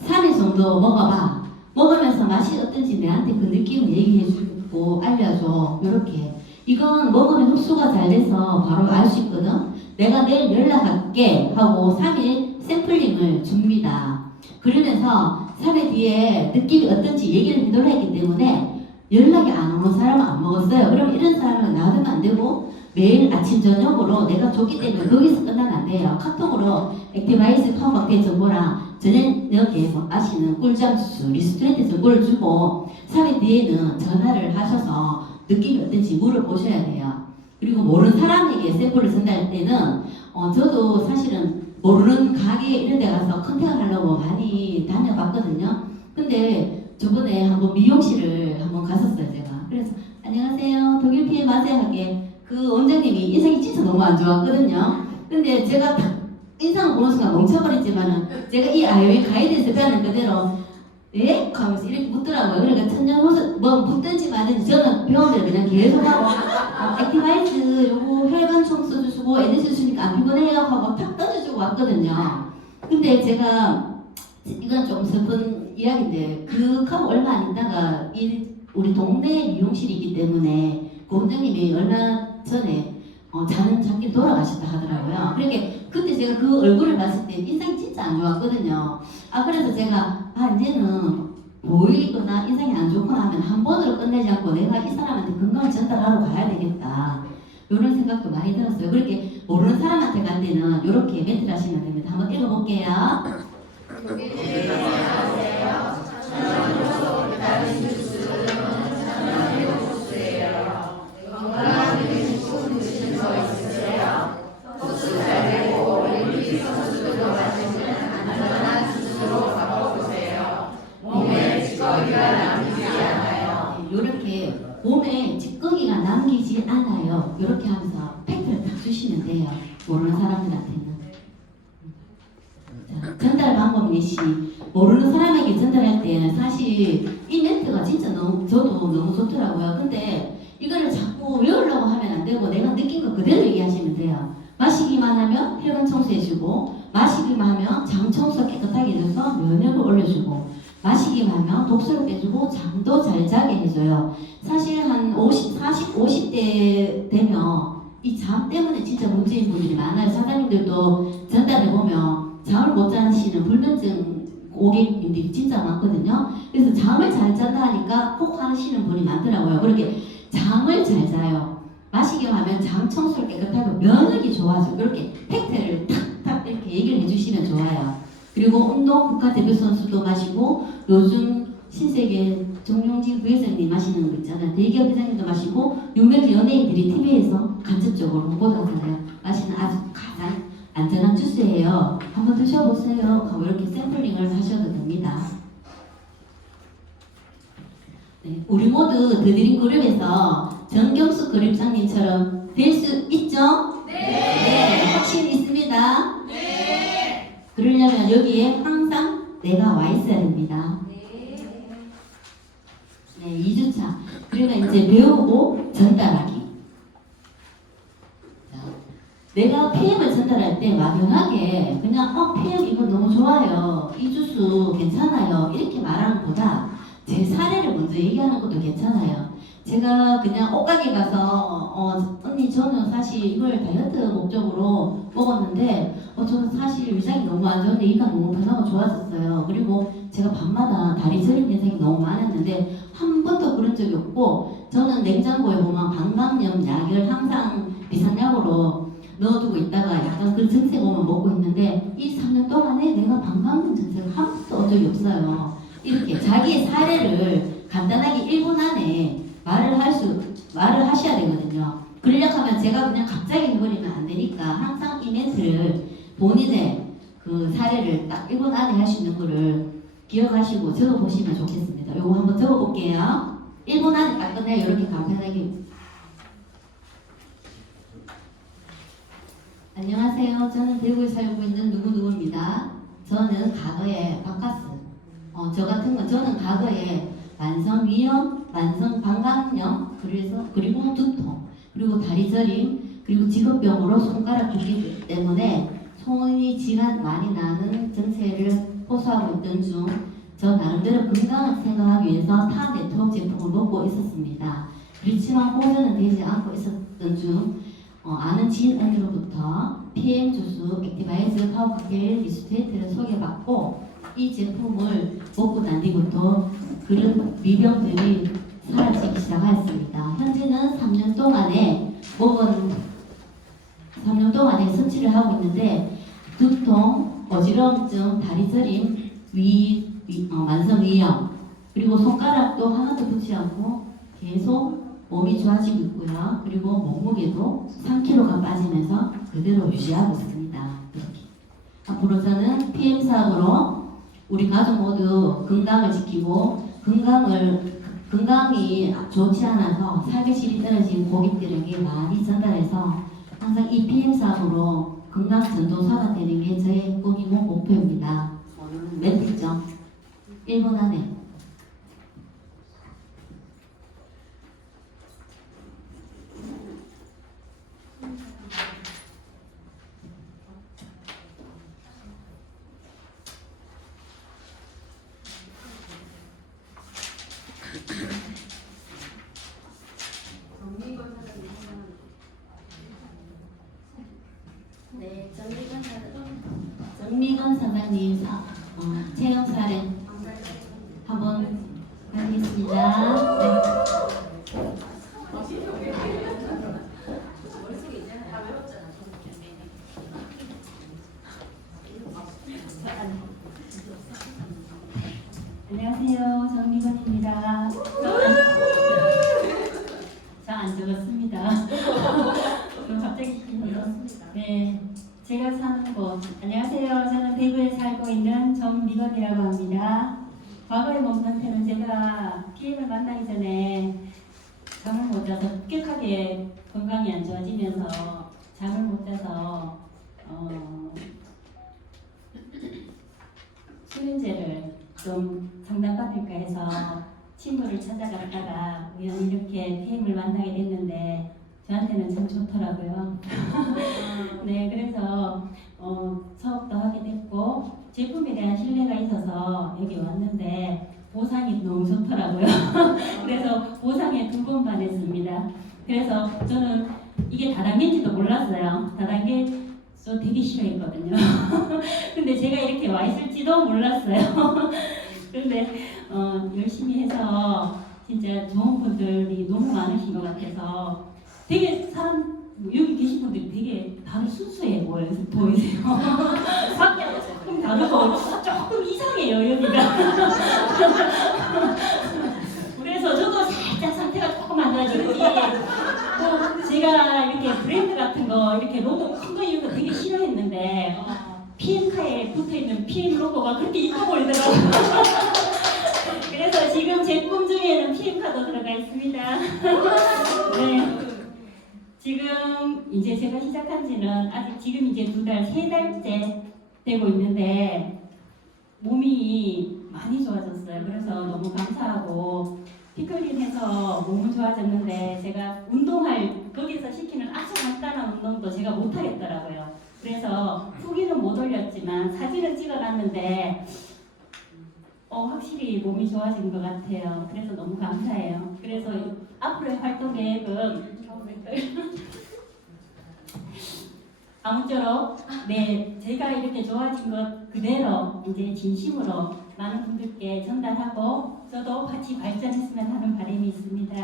3일 정도 먹어봐. 먹으면서 맛이 어떤지 내한테 그 느낌을 얘기해주고 알려줘. 이렇게. 이건 먹으면 흡수가 잘 돼서 바로 알 수 있거든. 내가 내일 연락할게 하고 3일 샘플링을 줍니다. 그러면서 3일 뒤에 느낌이 어떤지 얘기를 해달라 했기 때문에 연락이 안 오는 사람은 안 먹었어요. 그럼 이런 사람은 놔두면 안 되고 매일 아침 저녁으로 내가 줬기 때문에 거기서 끝나면 안 돼요. 카톡으로 액티바이스 파워박테 정보랑 저녁에 아시는 꿀잠 주스, 리스트레이트 정보를 주고 3일 뒤에는 전화를 하셔서 느낌이 어떤지 물어보셔야 돼요. 그리고 모르는 사람에게 샘플을 전달할 때는 저도 사실은 모르는 가게 이런 데 가서 컨택을 하려고 많이 다녀봤거든요. 근데 저번에 한번 미용실을 한번 갔었어요, 제가. 그래서 안녕하세요, 독일 PM 맞아요 하게 그 원장님이 인상이 진짜 너무 안 좋았거든요. 근데 제가 딱 인상을 보는 순간 멈춰버렸지만은 제가 이 아이오이 가이드에서 배우는 그대로 예? 하면서 이렇게 묻더라고요. 그러니까 천년호수 뭐 묻든지 말든지 저는 배우면 그냥 계속 하고 액티바이즈 요거 혈관 총 써주시고 에너지 주니까 안 피곤해요 하고 탁 던져주고 왔거든요. 근데 제가 이건 좀 슬픈 이야기인데 그 하고 얼마 안 있다가 우리 동네 미용실이 있기 때문에 그 원장님이 얼마 전에 잠기 돌아가셨다 하더라고요. 그러니까 그때 제가 그 얼굴을 봤을 때 인상이 진짜 안 좋았거든요. 그래서 제가 이제는 보이거나 인상이 안 좋거나 하면 한 번으로 끝내지 않고 내가 이 사람한테 건강을 전달하러 가야 되겠다. 이런 생각도 많이 들었어요. 그렇게 모르는 사람한테 갈 때는 이렇게 멘트를 하시면 됩니다. 한번 읽어볼게요. 이렇게 몸에 찌꺼기가 남기지 않아요. 이렇게 하면서 팩트를 딱 주시면 돼요. 모르는 사람들한테는. 자, 전달 방법 예시. 모르는 사람에게 전달할 때는 사실 이 멘트가 진짜 저도 너무 좋더라고요. 근데 이거를 자꾸 외우려고 하면 안 되고 내가 느낀 거 그대로 얘기하시면 돼요. 마시기만 하면 혈관 청소해주고, 마시기만 하면 장 청소 깨끗하게 해줘서 면역을 올려주고, 마시기만 하면 독소를 빼주고 잠도 잘 자게 해줘요. 사실 한 50대 되면 이 잠 때문에 진짜 문제인 분들이 많아요. 사장님들도 전달해보면 잠을 못 자시는 불면증 고객님들이 진짜 많거든요. 그래서 잠을 잘 잔다 하니까 꼭 하시는 분이 많더라고요. 그렇게 잠을 잘 자요. 마시기만 하면 장 청소를 깨끗하고 면역이 좋아져. 그렇게 팩트를 탁탁 이렇게 얘기를 해주시면 좋아요. 그리고 운동 국가대표 선수도 마시고 요즘 신세계 정용진 부회장님 마시는 거 있잖아요. 대기업 회장님도 마시고 유명 연예인들이 TV에서 간접적으로 홍보도 하잖아요. 마시는 아주 가장 안전한 주스예요. 한번 드셔보세요. 하고 이렇게 샘플링을 하셔도 됩니다. 네, 우리 모두 드드림 그룹에서 정경수 그룹장님처럼 될 수 있죠? 네, 확신 있습니다. 그러려면 여기에 항상 내가 와 있어야 됩니다. 네, 2주차. 그러니까 이제 배우고 전달하기. 자, 내가 PM을 전달할 때 막연하게 그냥 PM 이거 너무 좋아요. 이 주스 괜찮아요. 이렇게 말하는 것보다 제 사례를 먼저 얘기하는 것도 괜찮아요. 제가 그냥 옷가게 가서 언니 저는 사실 이걸 다이어트 목적으로 먹었는데 저는 사실 위장이 너무 안 좋은데 이가 너무 변하고 좋아졌어요. 그리고 제가 밤마다 다리 저림 현상이 너무 많았는데 한 번도 그런 적이 없고 저는 냉장고에 보면 방광염 약을 항상 비상약으로 넣어두고 있다가 약간 그 증세 오면 먹고 있는데 이 3년 동안에 내가 방광염 증세가 한 번도 온 적이 없어요. 이렇게 자기의 사례를 간단하게 1분 안에 말을 하셔야 되거든요. 그러려고 하면 제가 그냥 갑자기 해버리면 안 되니까 항상 이 멘트를 본인의 그 사례를 딱 1분 안에 할 수 있는 거를 기억하시고 적어보시면 좋겠습니다. 요거 한번 적어볼게요. 1분 안에 딱 끝내요. 이렇게 간편하게. 안녕하세요. 저는 대구에 살고 있는 누구누구입니다. 저는 과거에 바카스 저 같은 건 저는 과거에 만성위염, 만성방광염, 그리고 두통, 그리고 다리 저림, 그리고 직업병으로 손가락 굽기 때문에 손이 지가 많이 나는 증세를 호소하고 있던 중 저 나름대로 건강을 생각하기 위해서 타 네트워크 제품을 먹고 있었습니다. 그렇지만 호전은 되지 않고 있었던 중 아는 지인 언니로부터 PM 주스, 액티바이즈, 파워 칵테일, 리스테이트를 소개받고 이 제품을 먹고 난 뒤부터 그런 미병들이 사라지기 시작하였습니다. 현재는 3년 동안에 섭취를 하고 있는데 두통, 어지러움증, 다리 저림, 만성위염 그리고 손가락도 하나도 붙지 않고 계속 몸이 좋아지고 있고요. 그리고 몸무게도 3kg가 빠지면서 그대로 유지하고 있습니다. 이렇게. 앞으로 저는 PM 사업으로 우리 가족 모두 건강을 지키고 건강이 좋지 않아서 삶의 질이 떨어진 고객들에게 많이 전달해서 항상 이 PM 사업으로 건강 전도사가 되는 게 저의 꿈이고 목표입니다. 멘트죠. 1분 안에. 네, 정미건 사장님 체험 사례 한번 하겠습니다. 네. 안녕하세요, 정미건입니다. 저 안 적었습니다. 갑자기 네, 제가 사는 곳. 안녕하세요. 저는 대구에 살고 있는 정미건이라고 합니다. 과거의 몸 상태는 제가 PM을 만나기 전에 잠을 못 자서 급격하게 건강이 안 좋아지면서 잠을 못 자서 수면제를 좀 상담받을까 해서 친구를 찾아갔다가 우연히 이렇게 PM을 만나게 됐는데 저한테는 참 좋더라고요. 네, 그래서 사업도 하게 됐고 제품에 대한 신뢰가 있어서 여기 왔는데 보상이 너무 좋더라고요. 그래서 보상에 2번 반했습니다. 그래서 저는 이게 다단계인지도 몰랐어요. 다단계 저 되게 싫어했거든요. 근데 제가 이렇게 와 있을지도 몰랐어요. 근데 열심히 해서 진짜 좋은 분들이 너무 많으신 것 같아서 되게 여기 계신 분들이 되게 다들 순수해 보이세요. 밖에 조금 다르고 조금 이상해요 여기가. 그래서 저도 살짝 상태가 조금 안 좋아지는지 뭐 제가 이렇게 브랜드 같은 거 이렇게 로고 큰 거 이런 거 되게 싫어했는데 PM카에 붙어있는 PM 로고가 그렇게 이뻐 보이더라고요. 그래서 지금 제품 중에는 PM카도 들어가 있습니다. 네. 지금 이제 제가 시작한 지는 아직 지금 이제 2달, 3달째 되고 있는데 몸이 많이 좋아졌어요. 그래서 너무 감사하고 피클린해서 몸은 좋아졌는데 제가 거기서 시키는 아주 간단한 운동도 제가 못하겠더라고요. 그래서 후기는 못 올렸지만 사진은 찍어놨는데 확실히 몸이 좋아진 것 같아요. 그래서 너무 감사해요. 그래서 앞으로의 활동 계획은 아무쪼록 네 제가 이렇게 좋아진 것 그대로 이제 진심으로 많은 분들께 전달하고 저도 같이 발전했으면 하는 바람이 있습니다.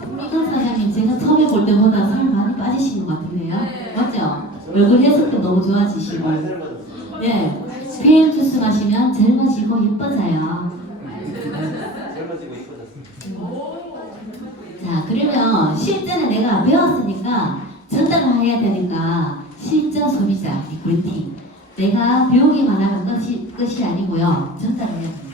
정미건 사장님 제가 처음에 볼 때보다 살 많이 빠지신 것 같은데요. 네. 맞죠? 얼굴 했을 때 너무 좋아지시고 네 PM 주스 마시면 젊어지고 예뻐져요. 자, 그러면 실전에 내가 배웠으니까 전달을 해야 되니까 실전 소비자 리크루팅. 내가 배우기만 하는 것이 아니고요. 전달을 해야 됩니다.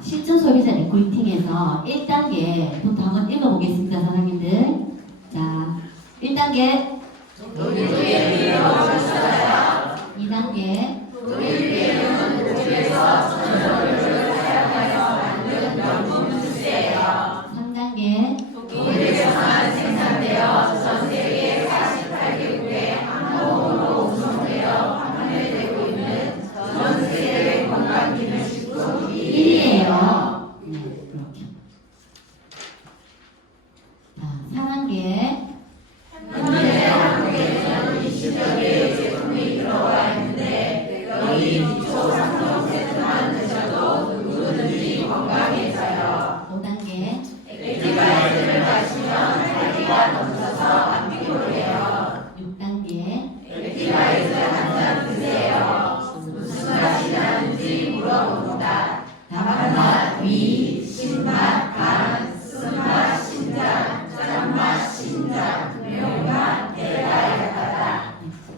실전 소비자 리크루팅에서 1단계부터 한번 읽어보겠습니다, 사장님들. 자, 1단계 2단계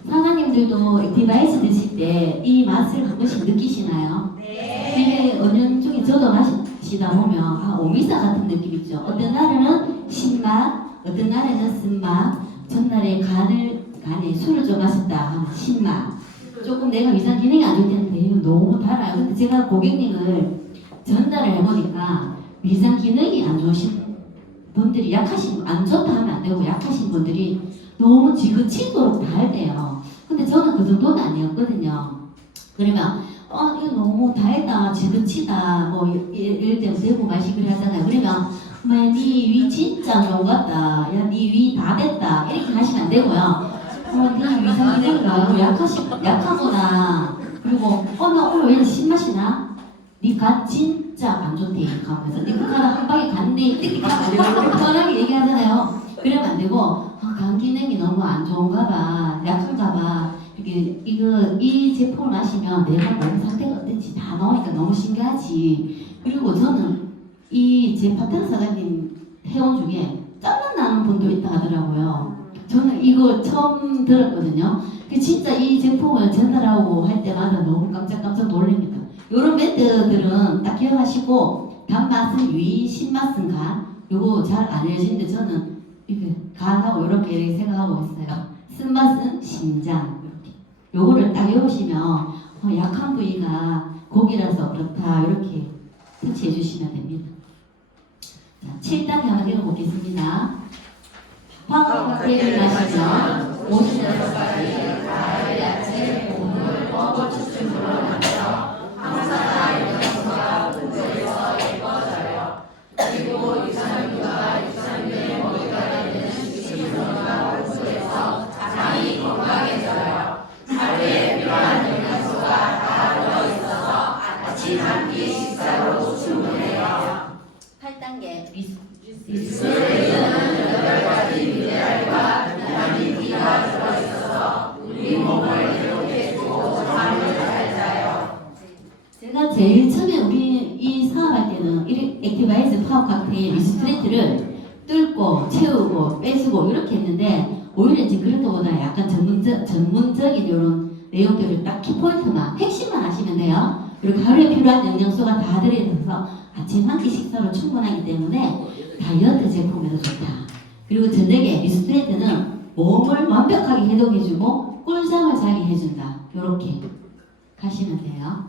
사장님들도 디바이스 드실 때 이 맛을 한 번씩 느끼시나요? 네. 되게 은연중에 저도 마시다 보면 오미사 같은 느낌 있죠. 어떤 날에는 신맛, 어떤 날에는 쓴맛, 전날에 간에 술을 좀 마셨다 하면 신맛. 조금 내가 위장 기능이 안 좋을 텐데 너무 달아요. 근데 제가 고객님을 전달을 해보니까 위장 기능이 안 좋으신 분들이 안 좋다 하면 안 되고 약하신 분들이 너무 지긋치도록 달대요. 근데 저는 그 정도는 아니었거든요. 그러면 이거 너무 달다, 지긋치다, 뭐 예를 들면 대구 말식을 하잖아요. 그러면 니 위 진짜 안 좋은 것 같다. 야, 니 위 다 됐다. 이렇게 하시면 안 되고요. 니 위장 기능이 너무 약하구나. 그리고 나 오늘 왜 신맛이 나? 니 간 진짜 안 좋대. 하면서 니 그간 한 방에 갔네. 이렇게 편하게 얘기하잖아요. 그러면 안 되고 간 기능이 너무 안 좋은가 봐. 약한가 봐. 이 제품을 마시면 내가 몸 상태가 어떤지 다 나오니까 너무 신기하지. 그리고 저는 제 파트너 사장님 회원 중에 짬만 나는 분도 있다 하더라고요. 저는 이거 처음 들었거든요. 진짜 이 제품을 전달하고 할 때마다 너무 깜짝 놀랍니다. 이런 멘트들은 딱 기억하시고 단맛은 위, 신맛은 간. 요거 잘 안 알려지는데 저는 이렇게 간하고 이렇게 생각하고 있어요. 쓴맛은 심장. 요거를 딱 외우시면 약한 부위가 고기라서 그렇다 이렇게 터치해 주시면 됩니다. 자, 7단계 한번 읽어보겠습니다. 화학학회를 마시면 56가지 과일, 야채, 곡물, 버거 추출물을 만들어 항산화 영양소가 분포해서 예뻐져요. 그리고 유산균에 먹이가 되는 식물과 분포해서 장이 건강해져요. 하루에 필요한 영양소가 다 들어있어서 아침 한 끼 식사로 충분해요. 8단계 리스트레이트는 8가지 미네랄과 비타민 D가 들어있어서 우리 몸을 회복해주고 잠을 잘 자요. 제가 제일 처음에 우리 이 사업할 때는 액티바이스 파워 칵테일 리스트레이트를 뚫고 채우고 빼주고 이렇게 했는데 오히려 이제 그런 것보다 약간 전문적인 이런 내용들을 딱 키포인트만 핵심만 하시면 돼요. 그리고 하루에 필요한 영양소가 다 들어있어서 아침 한 끼 식사로 충분하기 때문에 다이어트 제품에도 좋다. 그리고 저녁에 리스트레이트는 몸을 완벽하게 해독해주고 꿀잠을 자게 해준다. 이렇게 가시면 돼요.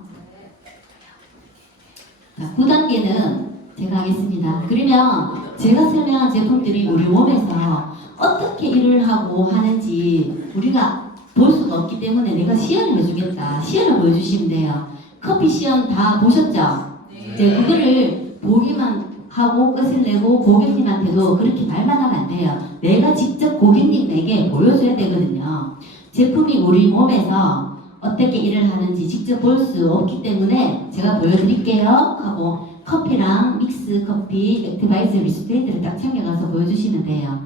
자, 9단계는 제가 하겠습니다. 그러면 제가 설명한 제품들이 우리 몸에서 어떻게 일을 하고 하는지 우리가 볼 수가 없기 때문에 내가 시연을 해주겠다. 시연을 보여주시면 돼요. 커피 시연 다 보셨죠? 이제 그거를 보기만 하고 끝을 내고 고객님한테도 그렇게 말만 하면 안 돼요. 내가 직접 고객님에게 보여줘야 되거든요. 제품이 우리 몸에서 어떻게 일을 하는지 직접 볼 수 없기 때문에 제가 보여드릴게요 하고 커피랑 믹스 커피, 액티바이스 리스트레이트를 딱 챙겨가서 보여주시면 돼요.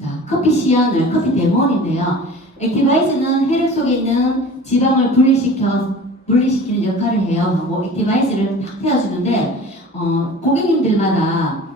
자, 커피 시연을 커피 데모인데요. 액티바이스는 혈액 속에 있는 지방을 분리시키는 역할을 해요. 하고 액티바이스를 탁 태워주는데 고객님들마다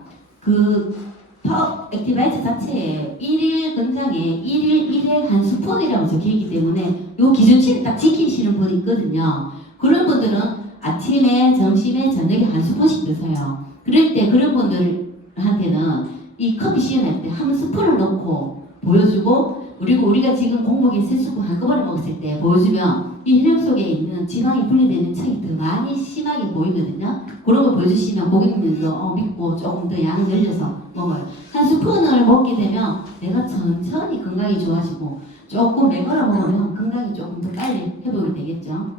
액티바이스 자체에 1일 권장에 1일 1회 한 스푼이라고 적혀있기 때문에 요 기준치를 딱 지키시는 분이 있거든요. 그런 분들은 아침에, 점심에, 저녁에 한 스푼씩 드세요. 그럴 때 그런 분들한테는 이 커피 시연할 때 한 스푼을 넣고 보여주고 그리고 우리가 지금 공복에 3스푼 한꺼번에 먹었을 때 보여주면 이 혈액 속에 있는 지방이 분리되는 척이 더 많이 심하게 보이거든요. 그런 거 보여주시면 고객님들도 믿고 조금 더 양을 늘려서 먹어요. 한 스푼을 먹게 되면 내가 천천히 건강이 좋아지고 조금 매거나 먹으면 건강이 조금 더 빨리 회복이 되겠죠.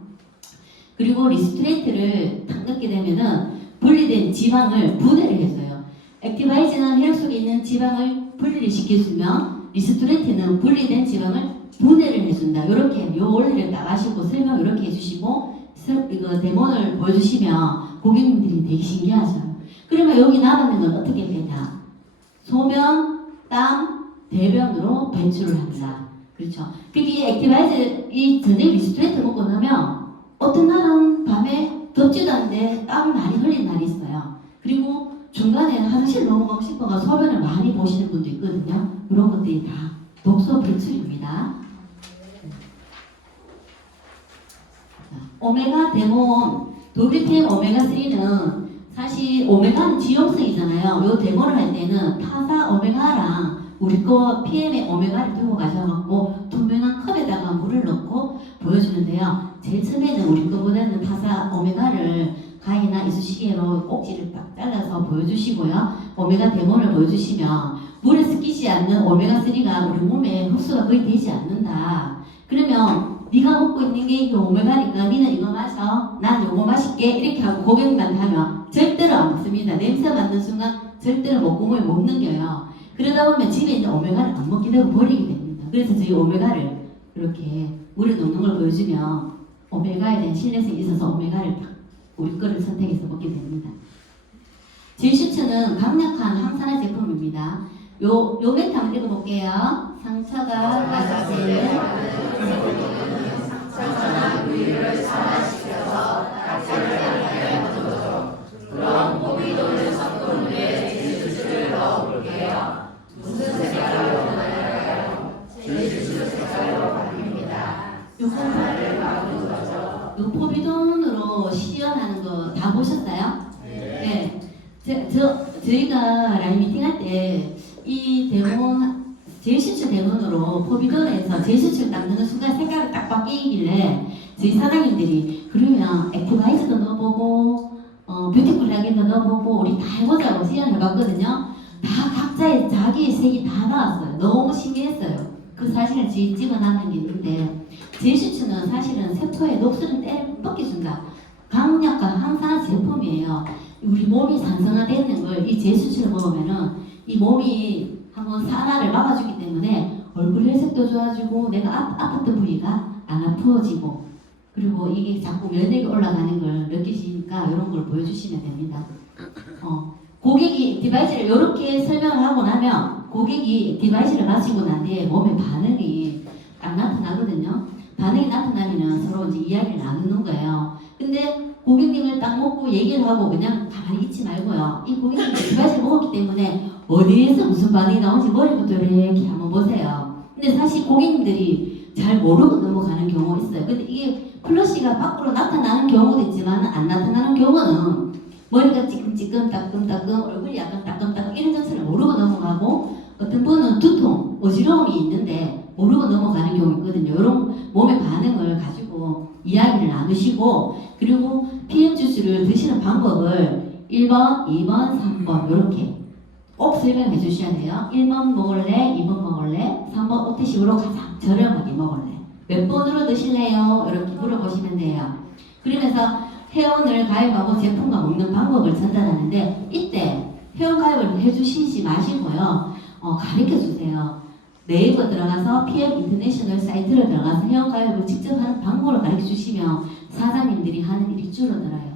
그리고 리스트레이트를 딱 넣게 되면은 분리된 지방을 분해를 해줘요. 액티바이즈는 혈액 속에 있는 지방을 분리를 시켜주면 리스트레이트는 분리된 지방을 분해를 해준다. 이렇게 요 원리를 딱 아시고 설명 이렇게 해주시고 이거 데모를 보여주시면 고객님들이 되게 신기하죠. 그러면 여기 남은 건 어떻게 되냐? 소변, 땀, 대변으로 배출을 합니다. 그렇죠. 특히 액티바이즈 이 저녁 리스트레이트 먹고 나면 어떤 날은 밤에 덥지도 않은데 땀을 많이 흘리는 날이 있어요. 그리고 중간에 화장실 넘어가고 싶어가 소변을 많이 보시는 분도 있거든요. 이런 것들이 다 독소 배출입니다. 오메가 데몬, 도비템 오메가3는 사실 오메가는 지용성이잖아요. 요 데모를 할 때는 타사 오메가랑 우리 거 PM의 오메가를 들고 가셔갖고 투명한 컵에다가 물을 넣고 보여주는데요. 제일 처음에는 우리 거보다는 타사 오메가를 가위나 이쑤시개로 꼭지를 딱 잘라서 보여주시고요. 오메가 데모를 보여주시면 물에 섞이지 않는 오메가3가 우리 몸에 흡수가 거의 되지 않는다. 그러면 네가 먹고 있는 게 이게 오메가니까 니는 이거 마셔. 난 요거 마실게. 이렇게 하고 고객님한테 하면 절대로 안 먹습니다. 냄새 맡는 순간 절대로 목구멍에 못 넘겨요. 그러다 보면 집에 있는 오메가를 안 먹게 되고 버리게 됩니다. 그래서 저희 오메가를 이렇게 물에 넣는 걸 보여주면 오메가에 대한 신뢰성이 있어서 오메가를 딱 우리 거를 선택해서 먹게 됩니다. 질슈츠는 강력한 항산화 제품입니다. 요 멘트 한번 읽어볼게요. 상처가 가셨을 상처나 부위를 산화시켜서 각질을 향해 던져줘. 그럼 포비돈을 섞은 후에 질슈츠를 넣어볼게요. 무슨 색깔로 변할까요? 질슈츠 색깔로 바뀝니다. 요 산화를 막는 거죠. 요 포비돈으로 시연하는 거 다 보셨어요? 네. 저희가 라인 미팅 할 때 이 대본 제일슈츠 대본으로 포비돈에서 제일슈츠를 딱 넣는 순간 색깔이 딱 바뀌길래 저희 사장님들이 그러면 액티바이즈도 넣어보고 뷰티풀 라겐도 넣어보고 우리 다 해보자고 시연을 해봤거든요. 다 각자의 자기의 색이 다 나왔어요. 너무 신기했어요. 그 사진을 집어넣는 게 있는데 제일슈츠는 사실은 세포의 녹슬을 벗겨준다. 강력한 항산화 제품이에요. 우리 몸이 산성화되는 걸 이 제일슈츠를 먹으면은 이 몸이 한번 산화를 막아주기 때문에 얼굴 혈색도 좋아지고 내가 아팠던 부위가 안 아파지고 그리고 이게 자꾸 면역이 올라가는 걸 느끼시니까 이런 걸 보여주시면 됩니다. 고객이 디바이스를 이렇게 설명을 하고 나면 고객이 디바이스를 마시고 난 뒤에 몸에 반응이 딱 나타나거든요. 반응이 나타나면 서로 이제 이야기를 나누는 거예요. 근데 고객님을 딱 먹고 얘기를 하고 그냥 가만히 있지 말고요. 이 고객님이 디바이스를 먹었기 때문에 어디에서 무슨 반응이 나오는지 머리부터 이렇게 한번 보세요. 근데 사실 고객님들이 잘 모르고 넘어가는 경우가 있어요. 근데 이게 플러시가 밖으로 나타나는 경우도 있지만 안 나타나는 경우는 머리가 찌끔찌끔 따끔따끔 얼굴이 약간 따끔따끔 이런 전체를 모르고 넘어가고 어떤 분은 두통, 어지러움이 있는데 모르고 넘어가는 경우 있거든요. 이런 몸의 반응을 가지고 이야기를 나누시고 그리고 PM 주스를 드시는 방법을 1번, 2번, 3번 이렇게 꼭 설명해 주셔야 돼요. 1번 먹을래, 2번 먹을래, 3번 어떻게식으로 가장 저렴하게 먹을래. 몇 번으로 드실래요? 이렇게 물어보시면 돼요. 그러면서 회원을 가입하고 제품과 먹는 방법을 전달하는데 이때 회원 가입을 해주시지 마시고요. 가르쳐 주세요. 네이버 들어가서 PM 인터내셔널 사이트를 들어가서 회원 가입을 직접 하는 방법을 가르쳐 주시면 사장님들이 하는 일이 줄어들어요.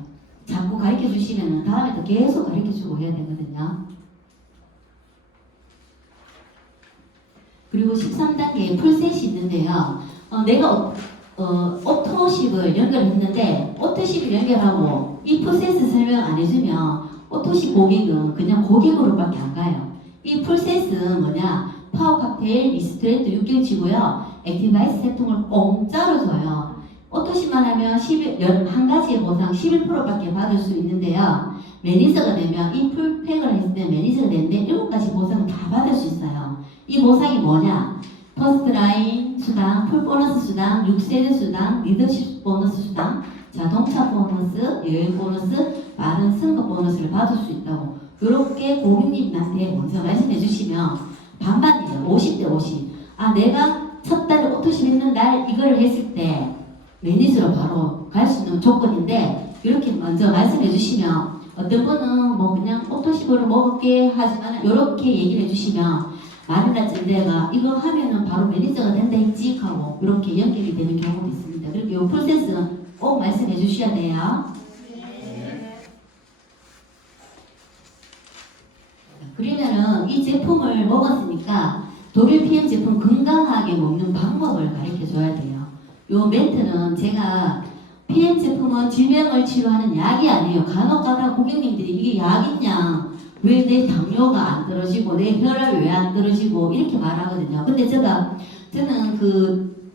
자꾸 가르쳐 주시면 다음에도 계속 가르쳐 주고 해야 되거든요. 그리고 13단계에 풀셋이 있는데요. 내가 오토십을 연결했는데 오토십을 연결하고 이 풀셋을 설명 안 해주면 오토십 고객은 그냥 고객으로밖에 안 가요. 이 풀셋은 뭐냐? 파워 칵테일, 리스트레이트 6개월치고요. 액티바이스 세통을 공짜로 줘요. 오토십만 하면 한 가지의 보상 11%밖에 받을 수 있는데요. 매니저가 되면 이 풀팩을 했을 때 매니저가 되는데 7가지 보상을 다 받을 수 있어요. 이 보상이 뭐냐? 퍼스트 라인 수당, 풀 보너스 수당, 6세대 수당, 리더십 보너스 수당, 자동차 보너스, 여행 보너스, 많은 승급 보너스를 받을 수 있다고 이렇게 고객님한테 먼저 말씀해 주시면 반반이에요. 50대 50. 내가 첫 달에 오토십 있는 날 이걸 했을 때 매니저로 바로 갈 수 있는 조건인데 이렇게 먼저 말씀해 주시면 어떤 분은 뭐 그냥 오토십으로 먹을게 하지만 이렇게 얘기를 해주시면 마늘날쯤 내가 이거 하면은 바로 매니저가 된다 했지 하고 이렇게 연결이 되는 경우도 있습니다. 그리고 이 프로세스는 꼭 말씀해 주셔야 돼요. 그러면은 이 제품을 먹었으니까 독일 PM 제품 건강하게 먹는 방법을 가르쳐 줘야 돼요. 요 멘트는 제가 PM 제품은 질병을 치료하는 약이 아니에요. 간혹가다 고객님들이 이게 약이냐, 왜 내 당뇨가 안 떨어지고 내 혈압이 왜 안 떨어지고 이렇게 말하거든요. 근데 저는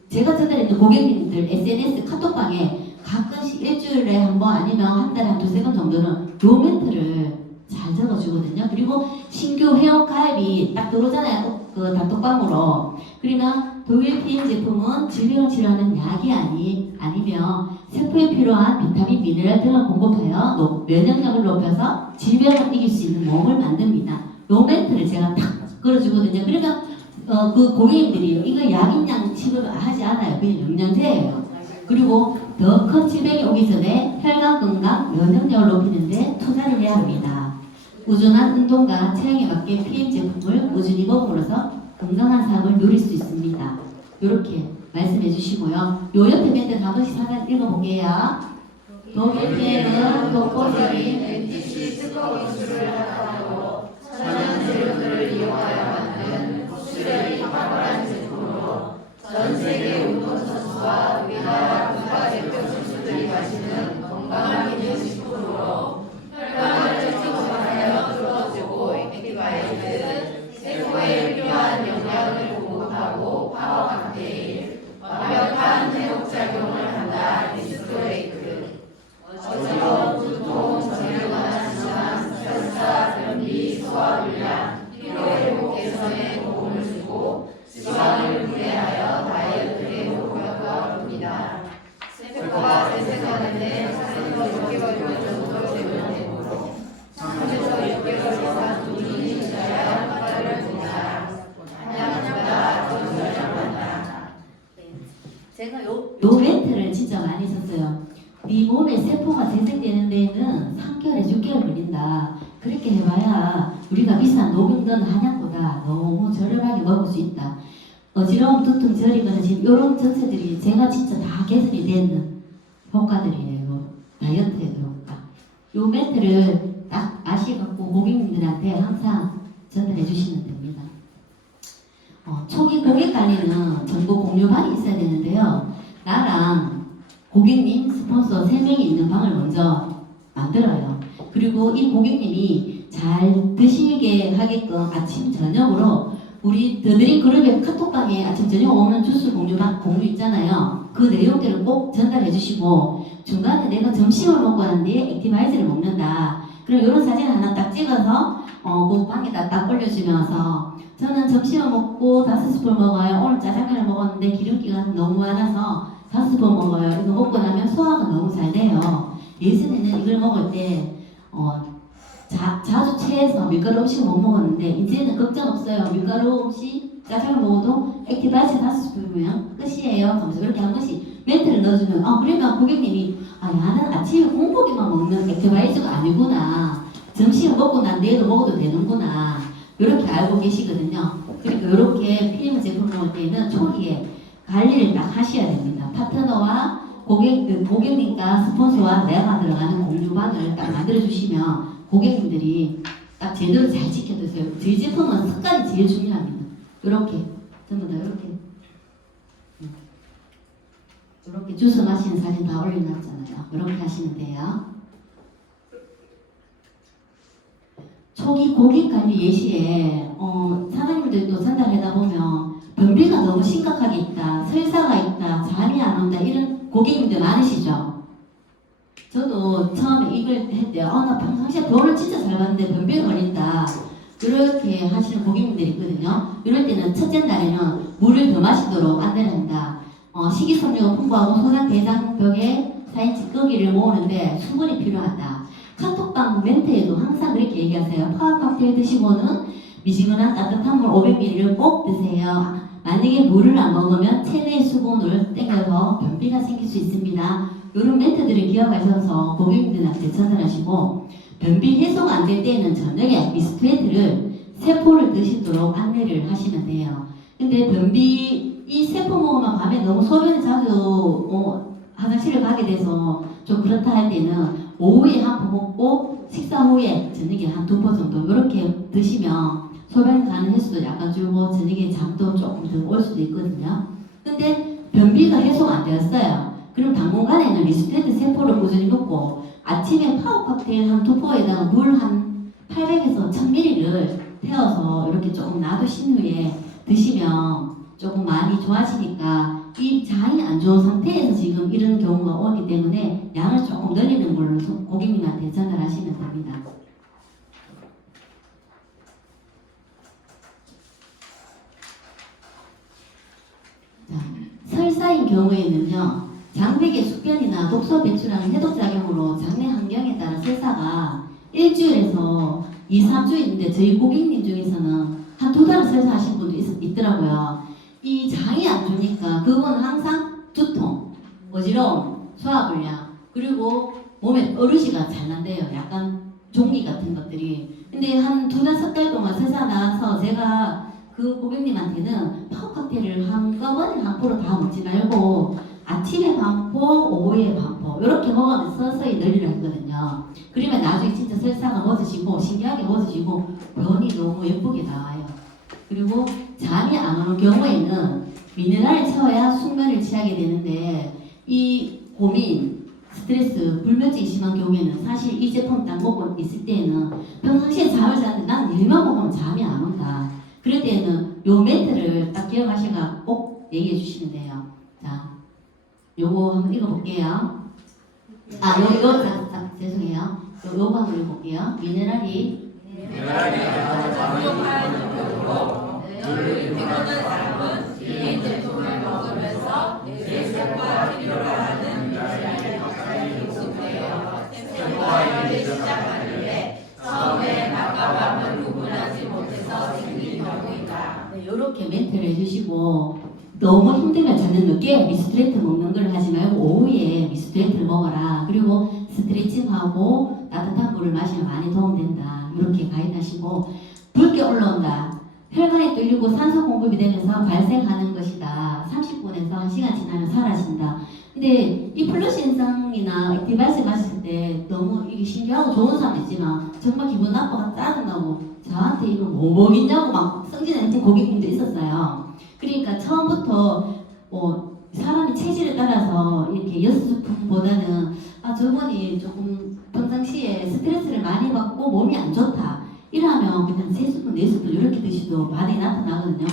제가 전달했던 고객님들 SNS 카톡방에 가끔씩 일주일에 한 번 아니면 한 달에 한 두세 번 정도는 요 멘트를 잘 적어주거든요. 그리고 신규 회원 가입이 딱 들어오잖아요. 그 단톡방으로. 그러면 독일 PM 제품은 질병을 치료하는 약이 아니면 세포에 필요한 비타민, 미네랄 등을 공급하여 면역력을 높여서 질병을 이길 수 있는 몸을 만듭니다. 요 멘트를 제가 딱 걸어주거든요. 그러면 그 고객님들이 이거 약인양 취급을 하지 않아요. 그냥 영양제예요. 그리고 더 큰 질병이 오기 전에 혈관 건강, 면역력을 높이는데 투자를 해야 합니다. 꾸준한 운동과 체형에 맞게 PM 제품을 꾸준히 먹음으로써 건강한 삶을 누릴 수 있습니다. 이렇게 말씀해 주시고요. 요 옆에 멘트 한 번씩 잠깐 읽어볼게요. 독일 PM은 독보적인 NTC 특허 기술을 합하고 천연 재료들을 이용하여 만든 수율이 탁월한 제품으로 전 세계 운동 선수와 우리나라 국가대표 선수들이 마시는 건강한 기능식품으로 혈관을 촉진하여 뚫어주고 액티바이트, 세포에 필요한 영양을 공급하고 파워 칵테일, 완벽한 회복작용을 한다. 리스토레이크, 어지러움, 두통, 전열관한 지장, 설사, 변비, 소화불량, 피로회복 개선에 도움을 주고 지방을 분해하여 다이어트에 효과가 옵니다. 세포가 재생하는데 4에서 6개월 정도 제공되므로 3에서 6개월 이상 두분이 지나야 효과를 본다. 한약보다 더 저렴하다. 제가 요 멘트를 진짜 많이 썼어요. 네 몸에 세포가 재생되는 데에는 3개월에 6개월 걸린다. 그렇게 해봐야 우리가 비싼 녹용든 한약보다 너무 저렴하게 먹을 수 있다. 어지러움, 두통, 저리거나 지금 이런 전체들이 제가 진짜 다 개선이 되는 효과들이에요. 다이어트에 효과. 요 멘트를 딱 아시갖고 고객님들한테 항상 전달해 주시면 됩니다. 초기 고객 관리는 정보 공유방이 있어야 되는데요. 나랑 고객님 스폰서 3명이 있는 방을 먼저 만들어요. 그리고 이 고객님이 잘 드시게 하게끔 아침 저녁으로 우리 더드림 그룹의 카톡방에 아침 저녁 오면 주스 공유 있잖아요. 그 내용들을 꼭 전달해 주시고 중간에 내가 점심을 먹고 왔는데 액티바이즈를 먹는다. 그럼 이런 사진 하나 딱 찍어서 그 방에다 딱 올려주면서 저는 점심을 먹고 5스푼 먹어요. 오늘 짜장면을 먹었는데 기름기가 너무 많아서 5스푼 먹어요. 이거 먹고 나면 소화가 너무 잘 돼요. 예전에는 이걸 먹을 때 자주 체해서 밀가루 음식을 못 먹었는데 이제는 걱정 없어요. 밀가루 음식 짜장을 먹어도 액티바이즈 5스푼이면 끝이에요. 하면서 이렇게 한 번씩 멘트를 넣어주면 그러면 고객님이 나는 아침에 공복에만 먹는 액티바이즈가 아니구나. 점심을 먹고 난 뒤에도 먹어도 되는구나. 이렇게 알고 계시거든요. 그러니까 이렇게 PM 제품을 먹을 때는 초기에 관리를 딱 하셔야 됩니다. 파트너와 고객님과 스폰서와 내가 들어가는 공유방을 딱 만들어주시면 고객님들이 딱 제대로 잘 지켜드세요. 저희 제품은 습관이 제일 중요합니다. 이렇게 전부 다 이렇게 주스 마시는 사진 다 올려놨잖아요. 이렇게 하시면 돼요. 초기 고객 관리 예시에 사장님들도 전달하다 보면 변비가 너무 심각하게 있다, 설사가 있다, 잠이 안 온다 이런 고객님들 많으시죠? 저도 처음에 이걸 할 때 나 평상시에 돈을 진짜 잘 받는데 변비가 걸린다 그렇게 하시는 고객님들이 있거든요. 이럴 때는 첫째 날에는 물을 더 마시도록 안내를 한다. 식이섬유가 풍부하고 소장 대장벽에 쌓인 찌꺼기를 모으는데 수분이 필요하다. 카톡방 멘트에도 항상 그렇게 얘기하세요. 파워 칵테일 드시고는 미지근한 따뜻한 물 500ml를 꼭 드세요. 만약에 물을 안 먹으면 체내 수분을 땡겨서 변비가 생길 수 있습니다. 이런 멘트들을 기억하셔서 고객님들한테 전달하시고 변비 해소가 안 될 때는 저녁에 미스트웨트를 세포를 드시도록 안내를 하시면 돼요. 근데 이 세포 먹으면 밤에 너무 소변이 자주 화장실을 가게 돼서 좀 그렇다 할 때는 오후에 한 포 먹고 식사 후에 저녁에 한 2포 정도 이렇게 드시면 소변 가는 횟수도 약간 줄고 저녁에 잠도 조금 더 올 수도 있거든요. 근데 변비가 해소가 안 되었어요. 그럼 당분간에는 리스테트 세포를 꾸준히 먹고 아침에 파워 칵테일 한 2포에다가 물 한 800에서 1000ml를 태워서 이렇게 조금 놔두신 후에 드시면 조금 많이 좋아지니까 이 장이 안 좋은 상태에서 지금 이런 경우가 오기 때문에 양을 조금 늘리는 걸로 고객님한테 전달하시면 됩니다. 자, 설사인 경우에는요, 장백의 숙변이나 독소 배출하는 해독작용으로 장내 환경에 따라 설사가 일주일에서 2, 3주 있는데 저희 고객님 중에서는 한 2달을 설사하신 분도 있더라고요. 이 장이 안 좋으니까 그건 항상 두통, 어지러움, 소화불량, 그리고 몸에 어르시가 잘 난대요. 약간 종기 같은 것들이. 근데 한 2달, 3달 동안 설사 나와서 제가 그 고객님한테는 파워 칵테일을 한꺼번에 한 포로 다 먹지 말고 아침에 반포, 오후에 반포 이렇게 먹으면 서서히 늘리라 했거든요. 그러면 나중에 진짜 설사가 멎어지고 신기하게 멎어지고 변이 너무 예쁘게 나와요. 그리고 잠이 안 오는 경우에는 미네랄을 채워야 숙면을 취하게 되는데 이 고민, 스트레스, 불면증이 심한 경우에는 사실 이 제품 딱 먹고 있을 때에는 평상시에 잠을 자는데 난 일만 먹으면 잠이 안 온다. 그럴 때는 요 멘트를 딱 기억하시고 꼭 얘기해 주시면 돼요. 자, 요거 한번 읽어볼게요. 죄송해요. 요거 한번 읽어볼게요. 미네랄이 부족한 용도로 늘 피곤한 사람은 이 제품을 먹으면서 내 세포가 필요로 하는 미네랄이 가까이 익숙해요. 세포와 일을 시작하는데 처음에 가까움을 구분하지 못해서 생긴 경우이다. 네, 요렇게 멘트를 해주시고 너무 힘들면 저는 늦게 미스트레이트 먹는 걸 하지 말고 오후에 미스트레이트를 먹어라. 그리고 스트레칭하고 따뜻한 물을 마시면 많이 도움된다. 이렇게 가이드하시고 붉게 올라온다. 혈관이 뚫리고 산소 공급이 되면서 발생하는 것이다. 30분에서 1시간 지나면 사라진다. 근데 이 플러시 인상이나 액티바이스 마실 때 너무 이게 신기하고 좋은 사람도 있지만 정말 기분 나빠가 짜증나고 저한테 이거 뭐 먹이냐고 막 승진했던 고객님도 있었어요. 그러니까 처음부터 사람이 체질에 따라서 이렇게 6스푼보다는 저분이 조금 평상시에 스트레스를 많이 받고 몸이 안 좋다 이러면 그냥 3스푼, 4스푼 이렇게 드셔도 반응이 나타나거든요.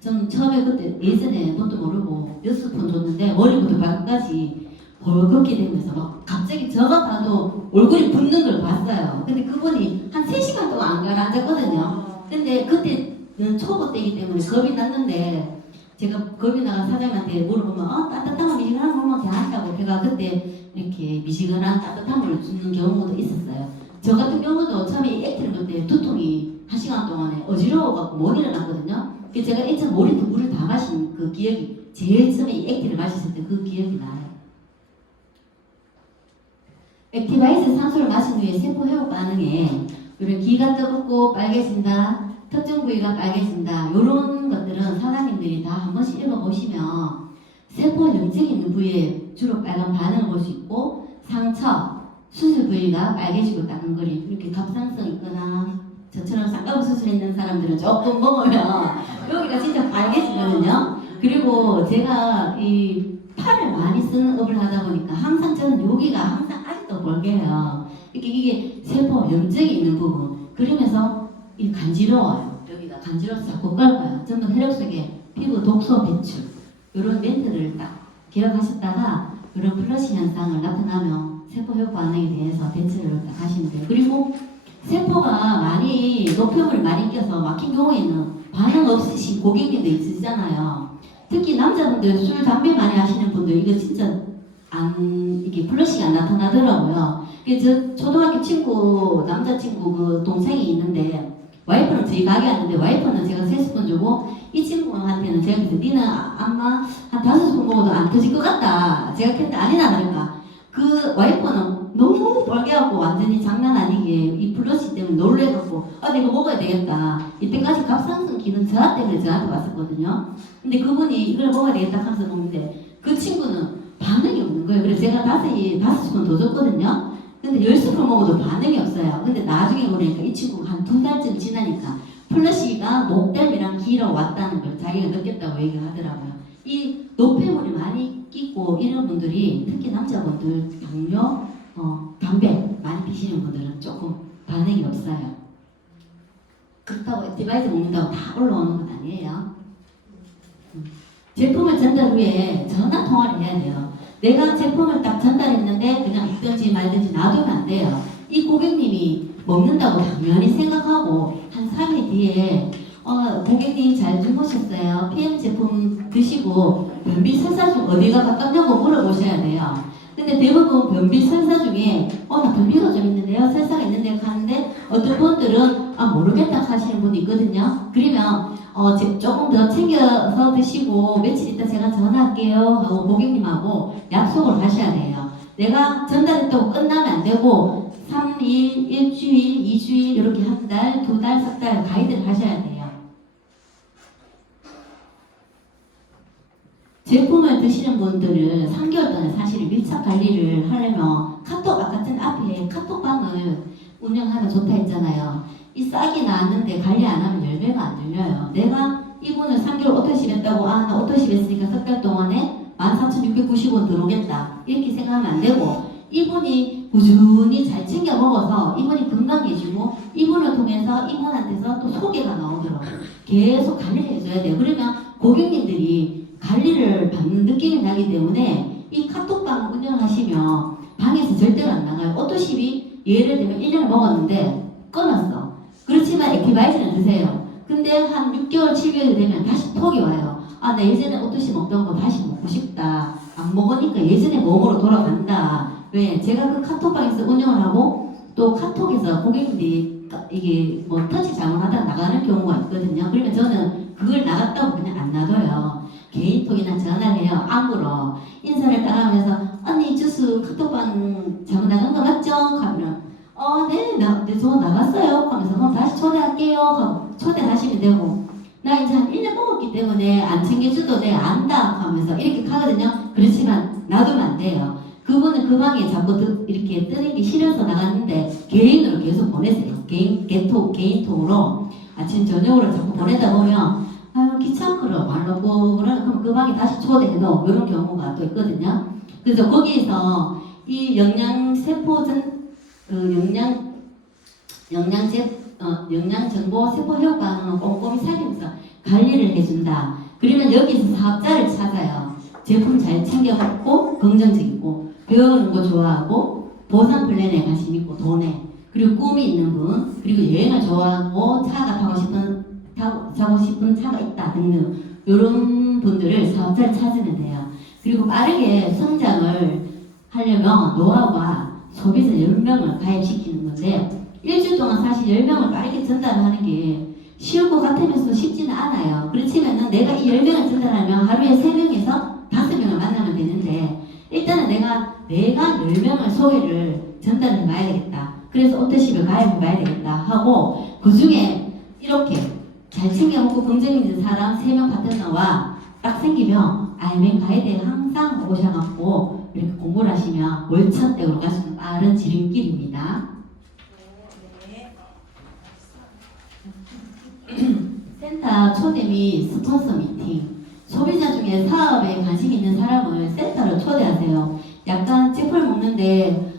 전 처음에 그때 예전에 뭣도 모르고 6스푼 줬는데 머리부터 발끝까지 벌겋게 되면서 막 갑자기 저가 봐도 얼굴이 붓는 걸 봤어요. 근데 그분이 한 3시간 동안 안 가라앉았거든요. 근데 그때는 초보 때이기 때문에 겁이 났는데 제가 겁이 나가 사장님한테 물어보면 따뜻한 미지근한 물만 괜찮다고 제가 그때 이렇게 미지근한 따뜻한 물을 주는 경우도 있었어요. 저 같은 경우도 처음에 이 액티를 먹을 때 두통이 1시간 동안에 어지러워갖고 못 일어났거든요. 그래서 제가 1.5리터 물을 다 마신 그 기억이 제일 처음에 이 액티를 마셨을 때 그 기억이 나요. 액티바이스 산소를 마신 후에 세포 회복 반응에 이런 기가 뜨겁고 빨개진다, 특정 부위가 빨개진다 이런 것들은 사장님들이 다 한 번씩 읽어보시면 세포 염증이 있는 부위에 주로 빨간 반응을 볼 수 있고 상처, 수술 부위가 빨개지고 따끔거림 이렇게 갑상선 있거나 저처럼 쌍꺼풀 수술했는 사람들은 조금 먹으면 여기가 진짜 빨개지거든요. 그리고 제가 이 팔을 많이 쓰는 업을 하다 보니까 항상 저는 여기가 항상 아직도 벌게요. 이게 세포 염증이 있는 부분. 그러면서 이 간지러워요. 여기가 간지러워서 자꾸 끓어요. 전부 혈액 속에 피부 독소 배출. 이런 멘트를 딱 기억하셨다가 이런 플러시 현상을 나타나면 세포 회복 반응에 대해서 대처를 딱 하시면 돼요. 그리고 세포가 많이 노폐물 많이 껴서 막힌 경우에는 반응 없으신 고객님도 있으시잖아요. 특히 남자분들 술, 담배 많이 하시는 분들 이거 진짜 이게 플러시가 안 나타나더라고요. 저 초등학교 친구, 남자친구 그 동생이 있는데 와이프는 저희 가게 왔는데 와이프는 제가 3스푼 주고 이 친구한테는 제가 그래서 니는 아마 한 5스푼 먹어도 안 터질 것 같다. 제가 그랬는데 아니나 다를까. 그 와이프는 너무 빨개갖고 완전히 장난 아니게 이 플러시 때문에 놀래갖고 내가 먹어야 되겠다. 이때까지 갑상선 기능 저하 때문에 저한테 왔었거든요. 근데 그분이 이걸 먹어야 되겠다 하면서 먹는데 그 친구는 반응이 없는 거예요. 그래서 제가 5스푼 더 줬거든요. 근데 10스푼 먹어도 반응이 없어요. 근데 나중에 보니까 이 친구가 한 2달쯤 지나니까 플러시가 목덜미랑 길어 왔다는 걸 자기가 느꼈다고 얘기를 하더라고요. 이 노폐물이 많이 끼고 이런 분들이 특히 남자분들 당뇨, 담배 많이 피시는 분들은 조금 반응이 없어요. 그렇다고 액티바이즈 먹는다고 다 올라오는 건 아니에요. 제품을 전달 후에 전화 통화를 해야 돼요. 내가 제품을 딱 전달했는데 그냥 있든지 말든지 놔두면 안 돼요. 이 고객님이 먹는다고 당연히 생각하고 한 3일 뒤에 고객님 잘 주무셨어요. PM 제품 드시고 변비 설사 중 어디가 가깝냐고 물어보셔야 돼요. 근데 대부분 변비 설사 중에 나 변비가 좀 있는데요. 설사가 있는데요 하는데 어떤 분들은 모르겠다 하시는 분이 있거든요. 그러면 조금 더 챙겨서 드시고 며칠 있다 제가 전화할게요 하고 고객님하고 약속을 하셔야 돼요. 내가 전달했다고 끝나면 안 되고 3일, 일주일, 2주일 이렇게 한 달, 2달, 3달 가이드를 하셔야 돼요. 제품을 드시는 분들은 3개월 동안 사실 밀착 관리를 하려면 카톡 아까 전 앞에 카톡방을 운영하면 좋다 했잖아요. 이 싹이 나왔는데 관리 안 하면 열매가 안 들려요. 내가 이분을 3개월 오토십 했다고 나 오토십 했으니까 석 달 동안에 13,690원 들어오겠다 이렇게 생각하면 안 되고 이분이 꾸준히 잘 챙겨 먹어서 이분이 건강해지고 이분을 통해서 이분한테서 또 소개가 나오도록 계속 관리를 해줘야 돼요. 그러면 고객님들이 관리를 받는 느낌이 나기 때문에 이 카톡방 운영하시면 방에서 절대로 안 나가요. 오토십이 예를 들면 1년을 먹었는데 끊었어. 그렇지만 액티바이저는 드세요. 근데 한 6개월, 7개월 되면 다시 톡이 와요. 나 예전에 오토십 먹던 거 다시 먹고 싶다. 안 먹으니까 예전의 몸으로 돌아간다. 왜? 제가 그 카톡방에서 운영을 하고 또 카톡에서 고객님들이 이게 뭐 터치 잘못하다가 나가는 경우가 있거든요. 그러면 저는 그걸 나갔다고 그냥 안 놔둬요. 개인톡이나 전화를 해요. 암으로 인사를 따라하면서 언니 주스 카톡방 잘못 나간 거 맞죠? 하면 네, 저 나갔어요. 하면서 그럼 다시 초대할게요. 하고 초대하시면 되고 나 이제 한 1년 먹었기 때문에 안 챙겨줘도 돼 안다 하면서 이렇게 가거든요. 그렇지만 놔두면 안 돼요. 그분은 그 방에 자꾸 이렇게 뜨는 게 싫어서 나갔는데 개인으로 계속 보내세요. 개인톡으로 아침 저녁으로 자꾸 보내다 보면 귀찮고로 말라고 그럼 그 방에 다시 초대해도 이런 경우가 또 있거든요. 그래서 거기에서 이 영양정보 세포 회복 반응을 꼼꼼히 살피면서 관리를 해준다. 그러면 여기서 사업자를 찾아요. 제품 잘 챙겨 먹고 긍정적이고 배우는 거 좋아하고 보상 플랜에 관심 있고 돈에 그리고 꿈이 있는 분 그리고 여행을 좋아하고 차가 타고 싶은 차가 있다 등등 이런 분들을 사업자를 찾으면 돼요. 그리고 빠르게 성장을 하려면 노하우와 소비자 10명을 가입시키는 건데 일주일 동안 사실 10명을 빠르게 전달하는 게 쉬울 것 같으면서 쉽지는 않아요. 그렇지만은 내가 이 10명을 전달하면 하루에 3명에서 5명을 만나면 되는데 일단은 내가 10명을 소개를 전달해 봐야 되겠다. 그래서 오토십을 가입해 봐야 되겠다 하고 그 중에 이렇게 잘 챙겨 먹고 긍정 있는 사람 3명 파트너와 딱 생기면 알맹 가이드에 항상 오셔갖고 이렇게 공부를 하시면 월천댁으로 갈 수 있는 빠른 지름길입니다. 센터 초대 및 스폰서 미팅. 소비자 중에 사업에 관심 있는 사람을 센터로 초대하세요. 약간 제품을 먹는데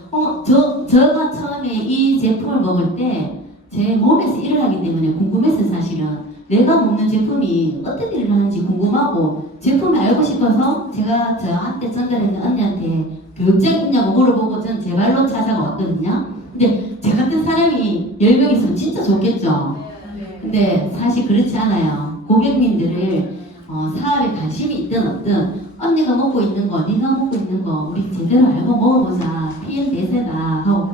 저가 처음에 이 제품을 먹을 때 제 몸에서 일을 하기 때문에 궁금했어요. 사실은 내가 먹는 제품이 어떤 일을 하는지 궁금하고 제품을 알고 싶어서 제가 저한테 전달했는 언니한테 교육장 있냐고 물어보고 저는 제 발로 찾아왔거든요. 근데 제 같은 사람이 10명 있으면 진짜 좋겠죠. 근데 사실 그렇지 않아요. 고객님들을 사업에 관심이 있든 없든 언니가 먹고 있는 거, 네가 먹고 있는 거 우리 제대로 알고 먹어보자. PM 대세다 하고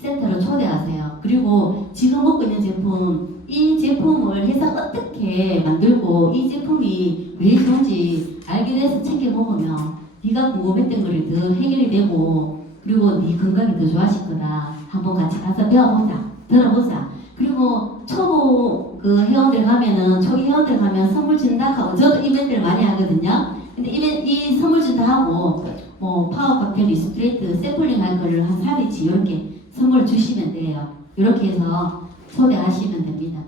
센터로 초대하세요. 그리고 지금 먹고 있는 제품, 이 제품을 회사 어떻게 만들고 이 제품이 왜 좋은지 알게 돼서 챙겨 먹으면 네가 궁금했던 거를 더 해결이 되고 그리고 네 건강이 더 좋아질 거다. 한번 같이 가서 배워보자. 들어보자. 그리고 초보 회원들 가면은 초기 회원들 가면 선물 준다 하고 저도 이벤트를 많이 하거든요. 근데 이 선물 준다 하고 뭐 파워 칵테일 리스트레이트 샘플링 할 거를 한 3일치 이렇게 선물 주시면 돼요. 이렇게 해서 초대하시면 됩니다.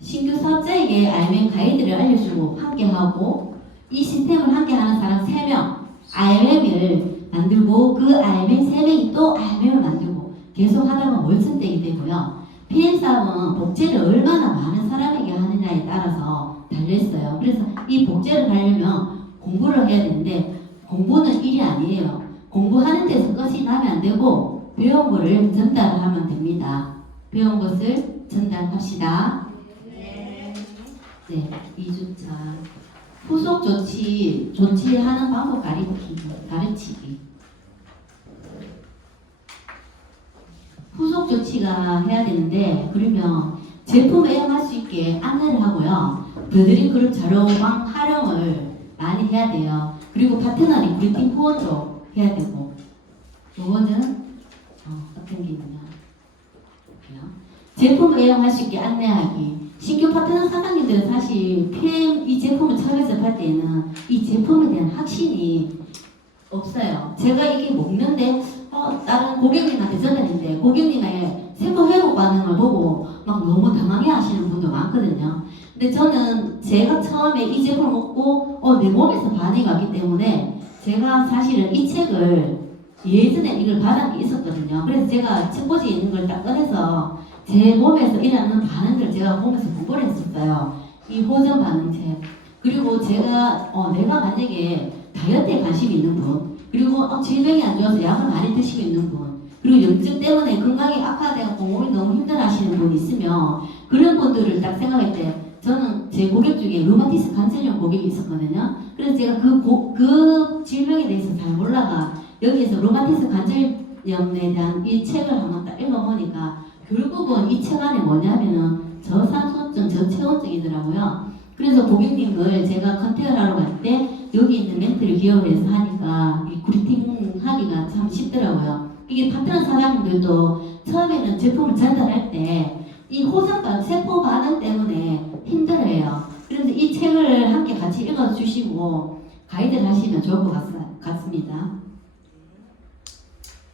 신규 사업자에게 알맹 가이드를 알려주고 함께하고 이 시스템을 함께하는 사람 3명 알맹을 만들고 그 알맹 3명이 또 알맹을 만들고 계속 하다 보면 월천댁이 되고요. PM 사업은 복제를 얼마나 많은 사람에게 하느냐에 따라서 달려있어요. 그래서 있습니다. 배운 것을 전달합시다. 네, 2주차. 후속 조치하는 방법 가르치기. 후속 조치가 해야 되는데, 그러면 제품 애용할 수 있게 안내를 하고요. 더드림 그룹 자료방 활용을 많이 해야 돼요. 그리고 파트너 리크루팅 후원도 해야 되고. 요거는 어떤 게 있냐. 제품 애용할 수 있게 안내하기. 신규 파트너 사장님들은 사실 PM 이 제품을 처음에 접할 때는 이 제품에 대한 확신이 없어요. 제가 이게 먹는데 다른 고객님한테 전달했는데 고객님의 세포 회복 반응을 보고 막 너무 당황해 하시는 분도 많거든요. 근데 저는 제가 처음에 이 제품을 먹고 내 몸에서 반응이 왔기 때문에 제가 사실은 이 책을 예전에 이걸 받은 게 있었거든요. 그래서 제가 책꽂이에 있는 걸 딱 꺼내서 제 몸에서 일어나는 반응들을 제가 보면서 공부를 했었어요. 이 호전 반응책. 그리고 제가 내가 만약에 다이어트에 관심이 있는 분, 그리고 질병이 안 좋아서 약을 많이 드시고 있는 분, 그리고 염증 때문에 건강이 악화되고 몸이 너무 힘들어하시는 분 있으면 그런 분들을 딱 생각할 때 저는 제 고객 중에 루마티스 관절염 고객이 있었거든요. 그래서 제가 그 질병에 대해서 잘 몰라가 여기에서 루마티스 관절염에 대한 이 책을 한번 딱 읽어보니까 결국은 이 책 안에 뭐냐면은 저산소증, 저체온증이더라고요. 그래서 고객님을 제가 컨택을 하러 갈 때 여기 있는 멘트를 기억을 해서 하니까 이 그리팅 하기가 참 쉽더라고요. 이게 파트너 사장님들도 처음에는 제품을 전달할 때 이 호전반, 세포 반응 때문에 힘들어요. 그래서 이 책을 함께 같이 읽어주시고 가이드를 하시면 좋을 것 같습니다.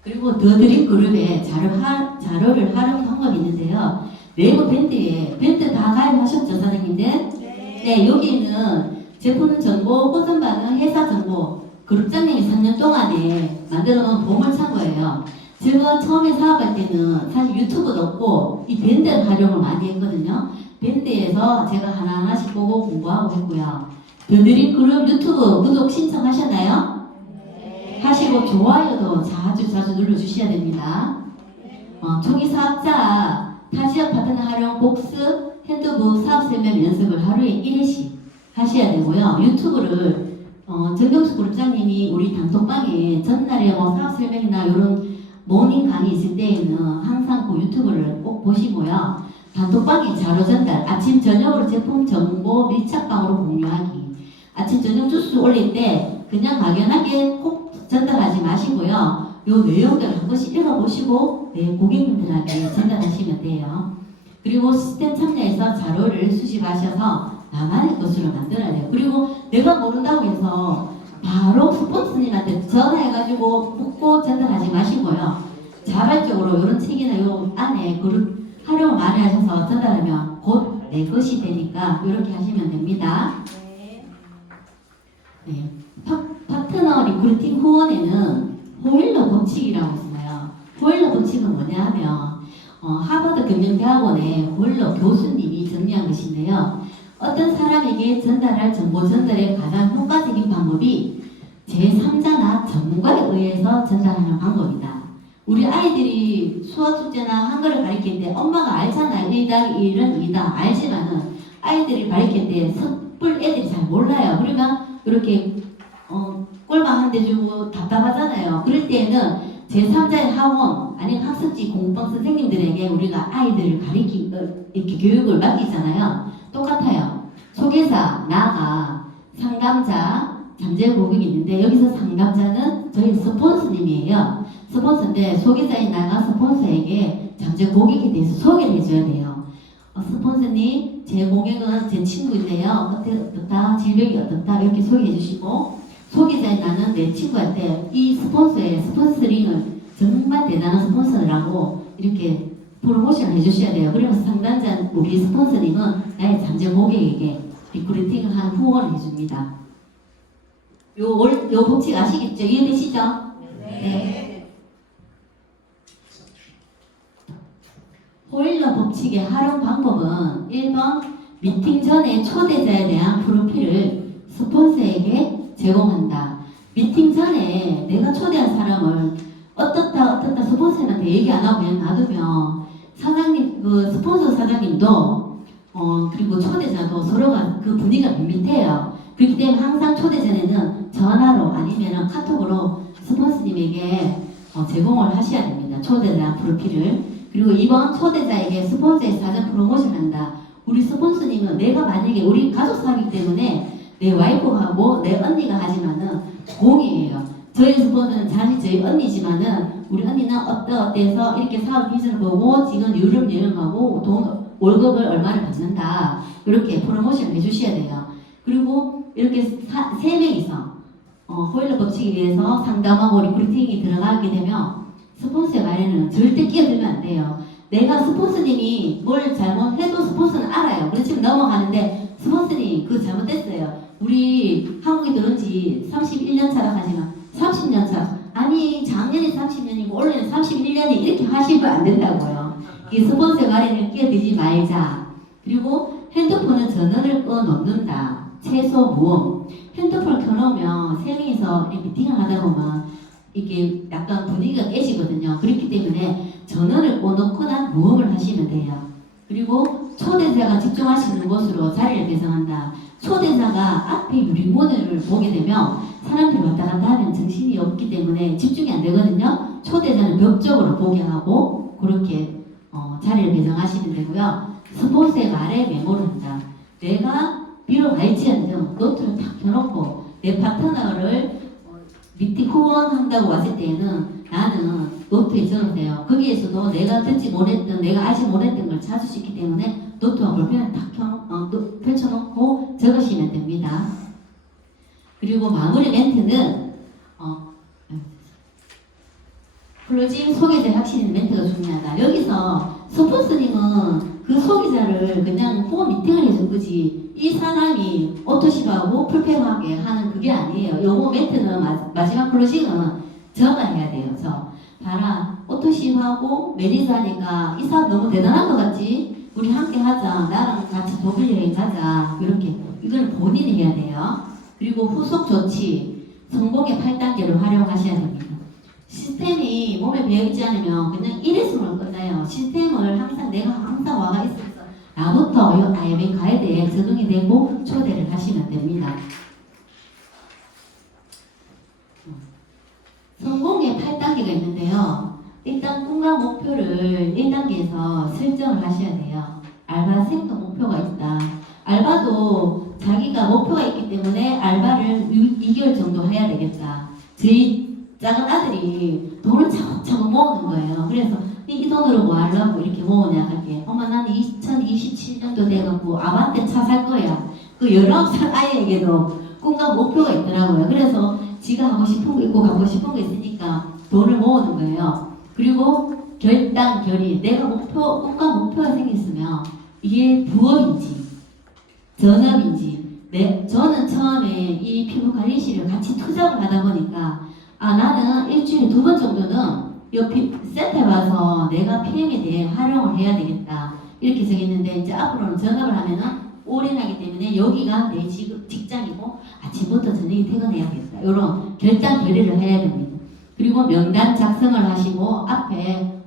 그리고 더드림 그룹에 자료를 활용 방법이 있는데요. 네이버 밴드 다 가입하셨죠, 사장님들? 네, 여기는 제품 정보, 호전 반응, 회사 정보, 그룹장님이 3년 동안에 만들어 놓은 보물 창고예요. 제가 처음에 사업할 때는 사실 유튜브도 없고 이 밴드 활용을 많이 했거든요. 밴드에서 제가 하나하나씩 보고 공부하고 했고요. 더드림 그룹 유튜브 구독 신청하셨나요? 하시고 좋아요도 자주 눌러주셔야 됩니다. 초기 사업자 타지역 파트너 활용 복습 핸드북 사업 설명 연습을 하루에 1회씩 하셔야 되고요. 유튜브를 정경수 그룹장님이 우리 단톡방에 전날에 사업 설명이나 이런 모닝 강의 있을 때에는 항상 그 유튜브를 꼭 보시고요. 단톡방에 자료 전달, 아침 저녁으로 제품 정보 밀착방으로 공유하기. 아침 저녁 주스 올릴 때 그냥 막연하게 꼭 전달하지 마시고요. 요 내용들 한 번씩 읽어보시고 고객님들한테 전달하시면 돼요. 그리고 시스템 참여해서 자료를 수집하셔서 나만의 것으로 만들어야 돼요. 그리고 내가 모른다고 해서 바로 스폰서님한테 전화해가지고 묻고 전달하지 마시고요. 자발적으로 이런 책이나 요 안에 그룹 활용을 많이 하셔서 전달하면 곧 내 것이 되니까 이렇게 하시면 됩니다. 네. 파트너 리크루팅 후원에는 호일러 법칙이라고 있어요. 호일러 법칙은 뭐냐 하면 하버드 경영대학원의 호일러 교수님이 정리한 것인데요. 어떤 사람에게 전달할 정보 전달의 가장 효과적인 방법이 제3자나 전문가에 의해서 전달하는 방법이다. 우리 아이들이 수학 숙제나 한글을 가르칠 때 엄마가 알잖아요. 1+1은 2다. 알지만은 아이들이 가르칠 때 섣불 애들이 잘 몰라요. 그러면 이렇게 꼴방 한 대 주고 답답하잖아요. 그럴 때는 제3자의 학원 아니면 학습지 공부방 선생님들에게 우리가 아이들을 이렇게 교육을 맡기잖아요. 똑같아요. 소개사, 나가, 상담자, 잠재 고객이 있는데 여기서 상담자는 저희 스폰서님이에요. 스폰서인데 소개자인 나가 스폰서에게 잠재 고객에 대해서 소개를 해줘야 돼요. 스폰서님, 제 고객은 제 친구인데요. 어떻다, 질병이 어떻다 이렇게 소개해 주시고 소개자인 나는 내 친구한테 이 스폰서의 스폰서링을 정말 대단한 스폰서라고 이렇게 프로모션을 해주셔야 돼요. 그러면서 상담자 우리 스폰서님은 나의 잠재 고객에게 리크루팅을 한 후원을 해줍니다. 요 법칙 아시겠죠? 이해되시죠? 네. 호일러 법칙의 활용 방법은 1번 미팅 전에 초대자에 대한 프로필을 스폰서에게 제공한다. 미팅 전에 내가 초대한 사람을 어떻다 스폰서한테 얘기 안 하고 그냥 놔두면 사장님, 그 스폰서 사장님도 그리고 초대자도 서로가 그 분위기가 밋밋해요. 그렇기 때문에 항상 초대 전에는 전화로 아니면 카톡으로 스폰서님에게 제공을 하셔야 됩니다. 초대자 프로필을. 그리고 이번 초대자에게 스폰서의 사전 프로모션 한다. 우리 스폰서님은 내가 만약에 우리 가족 사기 때문에 내 와이프하고 내 언니가 하지만은 공이에요. 저희 스폰서는 사실 저희 언니지만은 우리 언니는 어때서 이렇게 사업 비전을 보고 지금 유럽 여행하고 돈 월급을 얼마를 받는다. 이렇게 프로모션을 해주셔야 돼요. 그리고 이렇게 세 명이서 호일러 법칙에 의해서 상담하고 리크루팅이 들어가게 되면 스폰서의 말에는 절대 끼어들면 안 돼요. 내가 스폰서님이 뭘 잘못해도 스폰서는 알아요. 그렇지만 넘어가는데 스폰서님 그거 잘못됐어요. 우리 한국에 들어온 지 31년 차라 하지만 30년 차. 아니 작년에 30년이고 올해는 31년이 이렇게 하시면 안 된다고요. 이 스폰서의 말에는 끼어들지 말자. 그리고 핸드폰은 전원을 꺼놓는다. 최소 무음. 핸드폰을 켜놓으면 세 명이서 미팅을 하다 보면 이게 약간 분위기가 깨지거든요. 그렇기 때문에 전원을 꺼놓거나 무음을 하시면 돼요. 그리고 초대자가 집중할 수 있는 곳으로 자리를 배정한다. 초대자가 앞에 유리문을 보게 되면 사람들이 왔다 갔다 하면 정신이 없기 때문에 집중이 안 되거든요. 초대자는 벽 쪽으로 보게 하고 그렇게 자리를 배정하시면 되고요. 스폰서의 말에 메모를 한다. 내가 비록 알지언정 노트를 탁 켜놓고 내 파트너를 미팅 후원한다고 왔을 때에는 나는 노트에 적으세요. 거기에서도 내가 듣지 못했던, 내가 알지 못했던 걸 찾을 수 있기 때문에 노트와 볼펜을 탁 펼쳐놓고 적으시면 됩니다. 그리고 마무리 멘트는 클로징 소개자 확신 멘트가 중요하다. 여기서 스폰서님은 그 소개자를 그냥 후원 미팅을 해준 거지 이 사람이 오토십하고 풀페하게 하는 그게 아니에요. 요거 멘트는 마지막 클로징은 저가 해야 돼요. 봐라 오토십하고 매니저 하니까 이 사람 너무 대단한 것 같지? 우리 함께 하자. 나랑 같이 독일 여행 가자. 이렇게 이걸 본인이 해야 돼요. 그리고 후속 조치 성공의 8단계를 활용하셔야 됩니다. 시스템이 몸에 배어있지 않으면 그냥 일회성으로 끝나요. 시스템을 항상 내가 항상 와가 있어서 나부터 이 IMA 가이드에 적응이 되고 초대를 하시면 됩니다. 성공의 8단계가 있는데요. 일단 꿈과 목표를 1단계에서 설정을 하셔야 돼요. 알바생도 목표가 있다. 알바도 자기가 목표가 있기 때문에 알바를 2개월 정도 해야 되겠다. 저희 작은 아들이 돈을 차곡차곡 모으는 거예요. 그래서 이 돈으로 뭐 하려고 이렇게 모으냐 하게 엄마 나는 2027년도 돼갖고 아반떼 차 살 거야. 그 19살 아이에게도 꿈과 목표가 있더라고요. 그래서 지가 하고 싶은 거 있고 가고 싶은 거 있으니까 돈을 모으는 거예요. 그리고 결단, 결의. 내가 꿈과 목표가 생겼으면 이게 부업인지 전업인지 저는 처음에 이 피부관리실을 같이 투자를 하다 보니까 나는 일주일에 2번 정도는 옆 센터에 와서 내가 PM에 대해 활용을 해야 되겠다. 이렇게 정했는데 이제 앞으로는 전업을 하면은 올인하기 때문에 여기가 내 직장이고 아침부터 저녁에 퇴근해야겠다. 이런 결단 결의를 해야 됩니다. 그리고 명단 작성을 하시고 앞에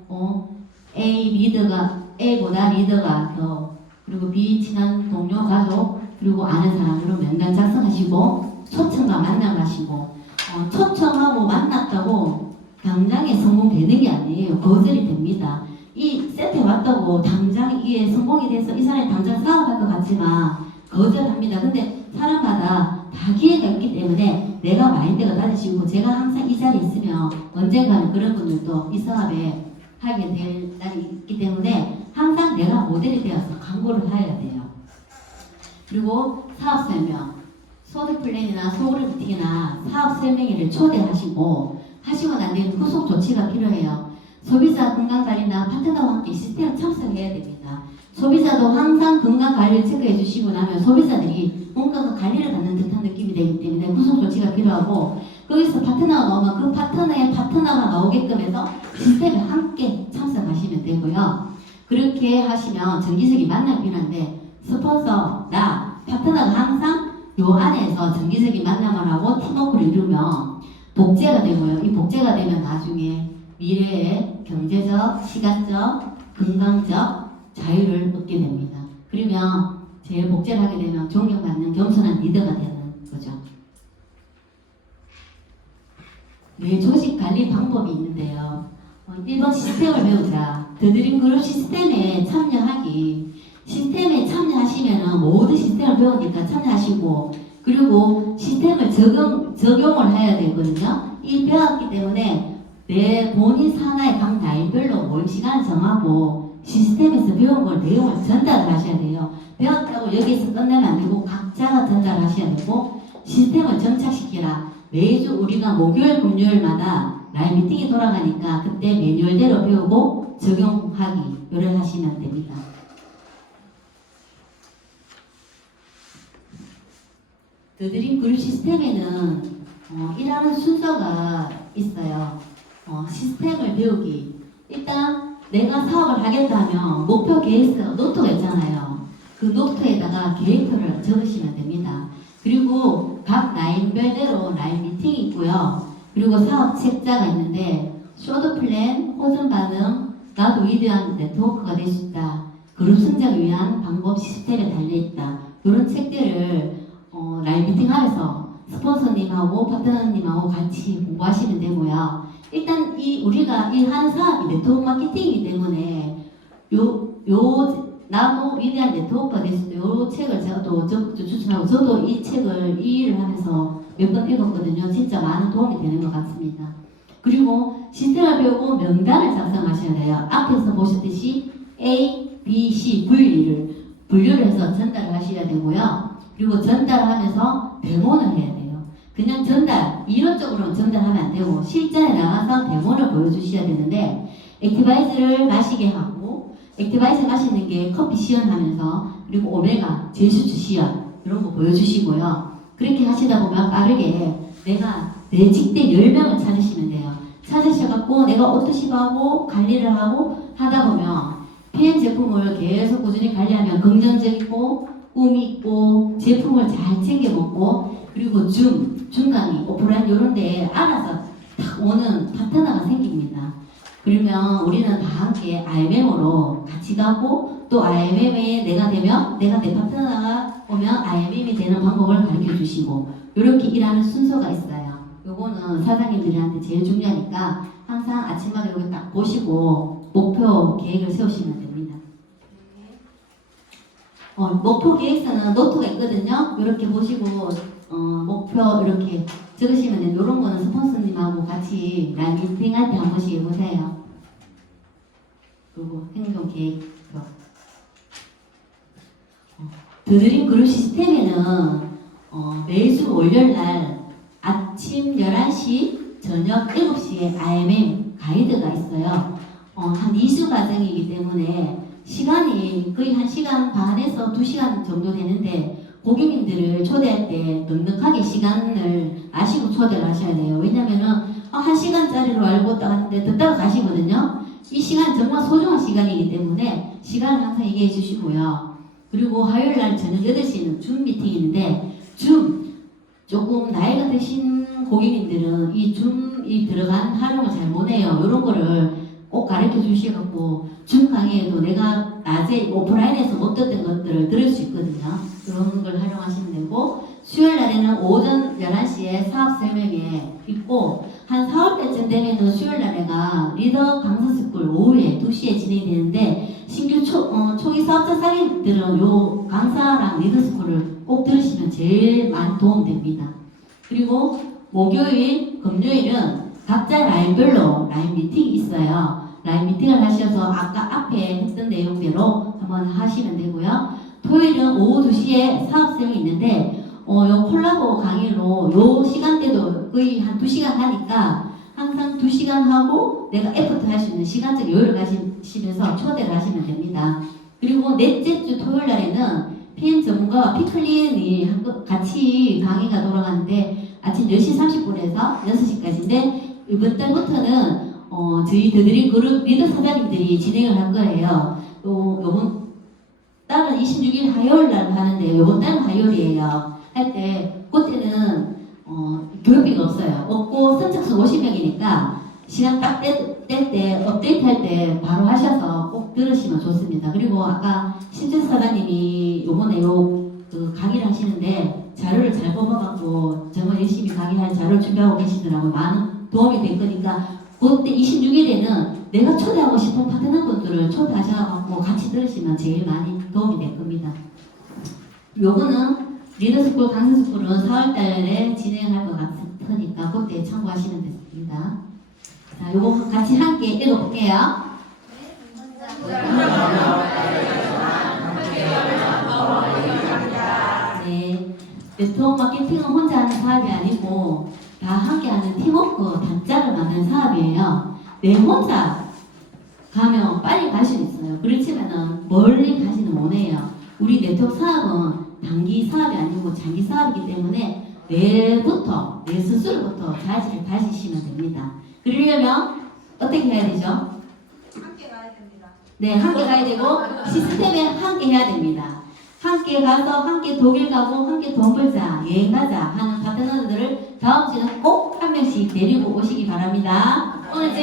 A보다 리더가 더 그리고 B 친한 동료 가족 그리고 아는 사람으로 명단 작성하시고 초청과 만나가시고 초청하고 만났다고 당장에 성공되는 게 아니에요. 거절이 됩니다. 이 센터에 왔다고 당장 이게 성공이 돼서 이 사람이 당장 사업할 것 같지만 거절합니다. 근데 사람마다 다 기회가 있기 때문에 내가 마인드가 다르시고 제가 항상 이 자리에 있으면 언젠가는 그런 분들도 이 사업에 하게 될 날이 있기 때문에 항상 내가 모델이 되어서 광고를 해야 돼요. 그리고 사업 설명, 소득 플랜이나 소그룹 미팅이나 사업 설명회를 초대하시고 하시고 난 뒤에 후속 조치가 필요해요. 소비자 건강관리나 파트너와 함께 시스템을 참석해야 됩니다. 소비자도 항상 건강관리를 체크해 주시고 나면 소비자들이 뭔가 그 관리를 받는 듯한 느낌이 되기 때문에 후속 조치가 필요하고 거기서 파트너가 나오면 그 파트너의 파트너가 나오게끔 해서 시스템에 함께 참석하시면 되고요. 그렇게 하시면 정기적인 만남이 필요한데 스폰서, 파트너가 항상 요 안에서 정기적인 만남을 하고 팀워크를 이루면 복제가 되고요. 이 복제가 되면 나중에 미래의 경제적, 시간적, 건강적 자유를 얻게 됩니다. 그러면 제 복제를 하게 되면 존경받는 겸손한 리더가 되는 거죠. 네, 조직 관리 방법이 있는데요. 1번 시스템을 배우자. 더드림 그룹 시스템에 참여하기. 시스템에 참여하시면은 모든 시스템을 배우니까 참여하시고, 그리고 시스템을 적용을 해야 되거든요. 이 배웠기 때문에 내 본인 산하의 각 라인별로 모임 시간을 정하고 시스템에서 배운 걸 내용을 전달을 하셔야 돼요. 배웠다고 여기서 끝내면 안 되고 각자가 전달하셔야 되고, 시스템을 정착시키라. 매주 우리가 목요일 금요일마다 라인 미팅이 돌아가니까 그때 매뉴얼대로 배우고 적용하기, 요를 하시면 됩니다. 더드림 그룹 시스템에는 일하는 순서가 있어요. 시스템을 배우기. 일단 내가 사업을 하겠다 하면 목표 계획서 노트가 있잖아요. 그 노트에다가 계획표를 적으시면 됩니다. 그리고 각 라인별대로 라인 미팅이 있고요. 그리고 사업 책자가 있는데 쇼드 플랜, 호전 반응, 나도 위대한 네트워크가 될 수 있다. 그룹 성장을 위한 방법 시스템에 달려있다. 이런 책들을 라인 미팅 하면서 스폰서님하고 파트너님하고 같이 공부하시면 되고요. 일단 우리가 이 하는 사업이 네트워크 마케팅이기 때문에 나도 위대한 네트워크가 될 수 있다. 이 책을 제가 또 적극적으로 추천하고, 저도 이 책을 이 일을 하면서 몇 번 읽었거든요. 진짜 많은 도움이 되는 것 같습니다. 그리고 시스템을 배우고 명단을 작성하셔야 돼요. 앞에서 보셨듯이 A, B, C 분류를 해서 전달을 하셔야 되고요. 그리고 전달하면서 데모는 해야 돼요. 그냥 이론적으로 전달하면 안 되고 실전에 나가서 데모를 보여주셔야 되는데, 액티바이즈를 마시게 하고, 액티바이즈 마시는 게 커피 시연하면서, 그리고 오메가, 제수주 시연 이런 거 보여주시고요. 그렇게 하시다 보면 빠르게 내가 내 직대 10명을 찾으시면 돼요. 찾으셔갖고 내가 어떠시고 하고 관리를 하고 하다 보면 PM 제품을 계속 꾸준히 관리하면 긍정적이고 꿈이 있고 제품을 잘 챙겨 먹고, 그리고 중간이 오프라인 이런 데 알아서 딱 오는 파트너가 생깁니다. 그러면 우리는 다 함께 IMM으로 같이 가고, 또 IMM에 내가 되면 내가 내 파트너가 오면 IMM이 되는 방법을 가르쳐 주시고, 이렇게 일하는 순서가 있어요. 요거는 사장님들한테 제일 중요하니까 항상 아침마다 여기 딱 보시고 목표 계획을 세우시면 됩니다. 목표 계획서는 노트가 있거든요. 이렇게 보시고 목표 이렇게 적으시면 돼요. 이런 거는 스폰서님하고 같이 라인 미팅 할 때 한 번씩 해보세요. 그리고 행동 계획표. 더드림 그룹 시스템에는 매주 월요일날 아침 11시, 저녁 7시에 IMM 가이드가 있어요. 한 2주 과정이기 때문에 시간이 거의 1시간 반에서 2시간 정도 되는데, 고객님들을 초대할 때 넉넉하게 시간을 아시고 초대를 하셔야 돼요. 왜냐면은 1시간짜리로 알고 딱 하는데 듣다가 가시거든요. 이 시간 정말 소중한 시간이기 때문에 시간을 항상 얘기해 주시고요. 그리고 화요일날 저녁 8시에는 줌 미팅이 있는데, 조금 나이가 드신 고객님들은 이 줌이 들어간 활용을 잘 못해요. 이런 거를 꼭 가르쳐 주시고, 줌 강의에도 내가 낮에 오프라인에서 못 듣던 것들을 들을 수 있거든요. 그런 걸 활용하시면 되고, 수요일 날에는 오전 11시에 사업 설명회 있고, 한 4월 때쯤 되면은 수요일 날에가 리더 강사 스쿨 오후에 2시에 진행이 되는데, 신규 초기 사업자 사장님들은 요 강사랑 리더 스쿨을 꼭 들으시면 제일 많이 도움됩니다. 그리고 목요일, 금요일은 각자 라인별로 라인 미팅이 있어요. 라인 미팅을 하셔서 아까 앞에 했던 내용대로 한번 하시면 되고요. 토요일은 오후 2시에 사업생이 있는데, 요 콜라보 강의로 요 시간대도 거의 한 2시간 하니까 항상 2시간 하고 내가 애프터 할 수 있는 시간적 여유를 가시면서 초대를 하시면 됩니다. 그리고 넷째 주 토요일 날에는 PM 전문가와 피클린이 같이 강의가 돌아가는데, 아침 10시 30분에서 6시까지인데, 이번 달부터는 저희 더드림 그룹 리더 사장님들이 진행을 할 거예요. 또 요번 달은 26일 화요일 날 하는데, 요번 달은 화요일이에요. 할 때 그때는 교육비가 없고 선착순 50명이니까 시간 딱 뗄 때 업데이트 할 때 바로 하셔서 꼭 꼭 들으시면 좋습니다. 그리고 아까 신재 사장님이 요번에 그 강의를 하시는데 자료를 잘 뽑아갖고 정말 열심히 강의할 자료를 준비하고 계시더라고요. 많은 도움이 될 거니까 그때 26일에는 내가 초대하고 싶은 파트너분들을 초대하셔갖고 같이 들으시면 제일 많이 도움이 될 겁니다. 요거는 리더스쿨 강습스쿨은 4월달에 진행할 것 같으니까 그때 참고하시면 됩니다. 자, 요거 같이 함께 읽어볼게요. 네, 네트워크 마케팅은 혼자 하는 사업이 아니고 다 함께하는 팀워크 단짝을 만든 사업이에요. 내 혼자 가면 빨리 갈 수 있어요. 그렇지만은 멀리 가지는 못해요. 우리 네트워크 사업은 단기 사업이 아니고 장기 사업이기 때문에 내 스스로부터 자질을 가지시면 됩니다. 그러려면 어떻게 해야 되죠? 함께 가야 됩니다. 네, 함께 가야 되고 시스템에 함께 해야 됩니다. 함께 가서 함께 독일 가고 함께 돈 벌자, 여행 가자 하는 파트너들을 다음 주는 꼭 한 명씩 데리고 오시기 바랍니다. 오늘 제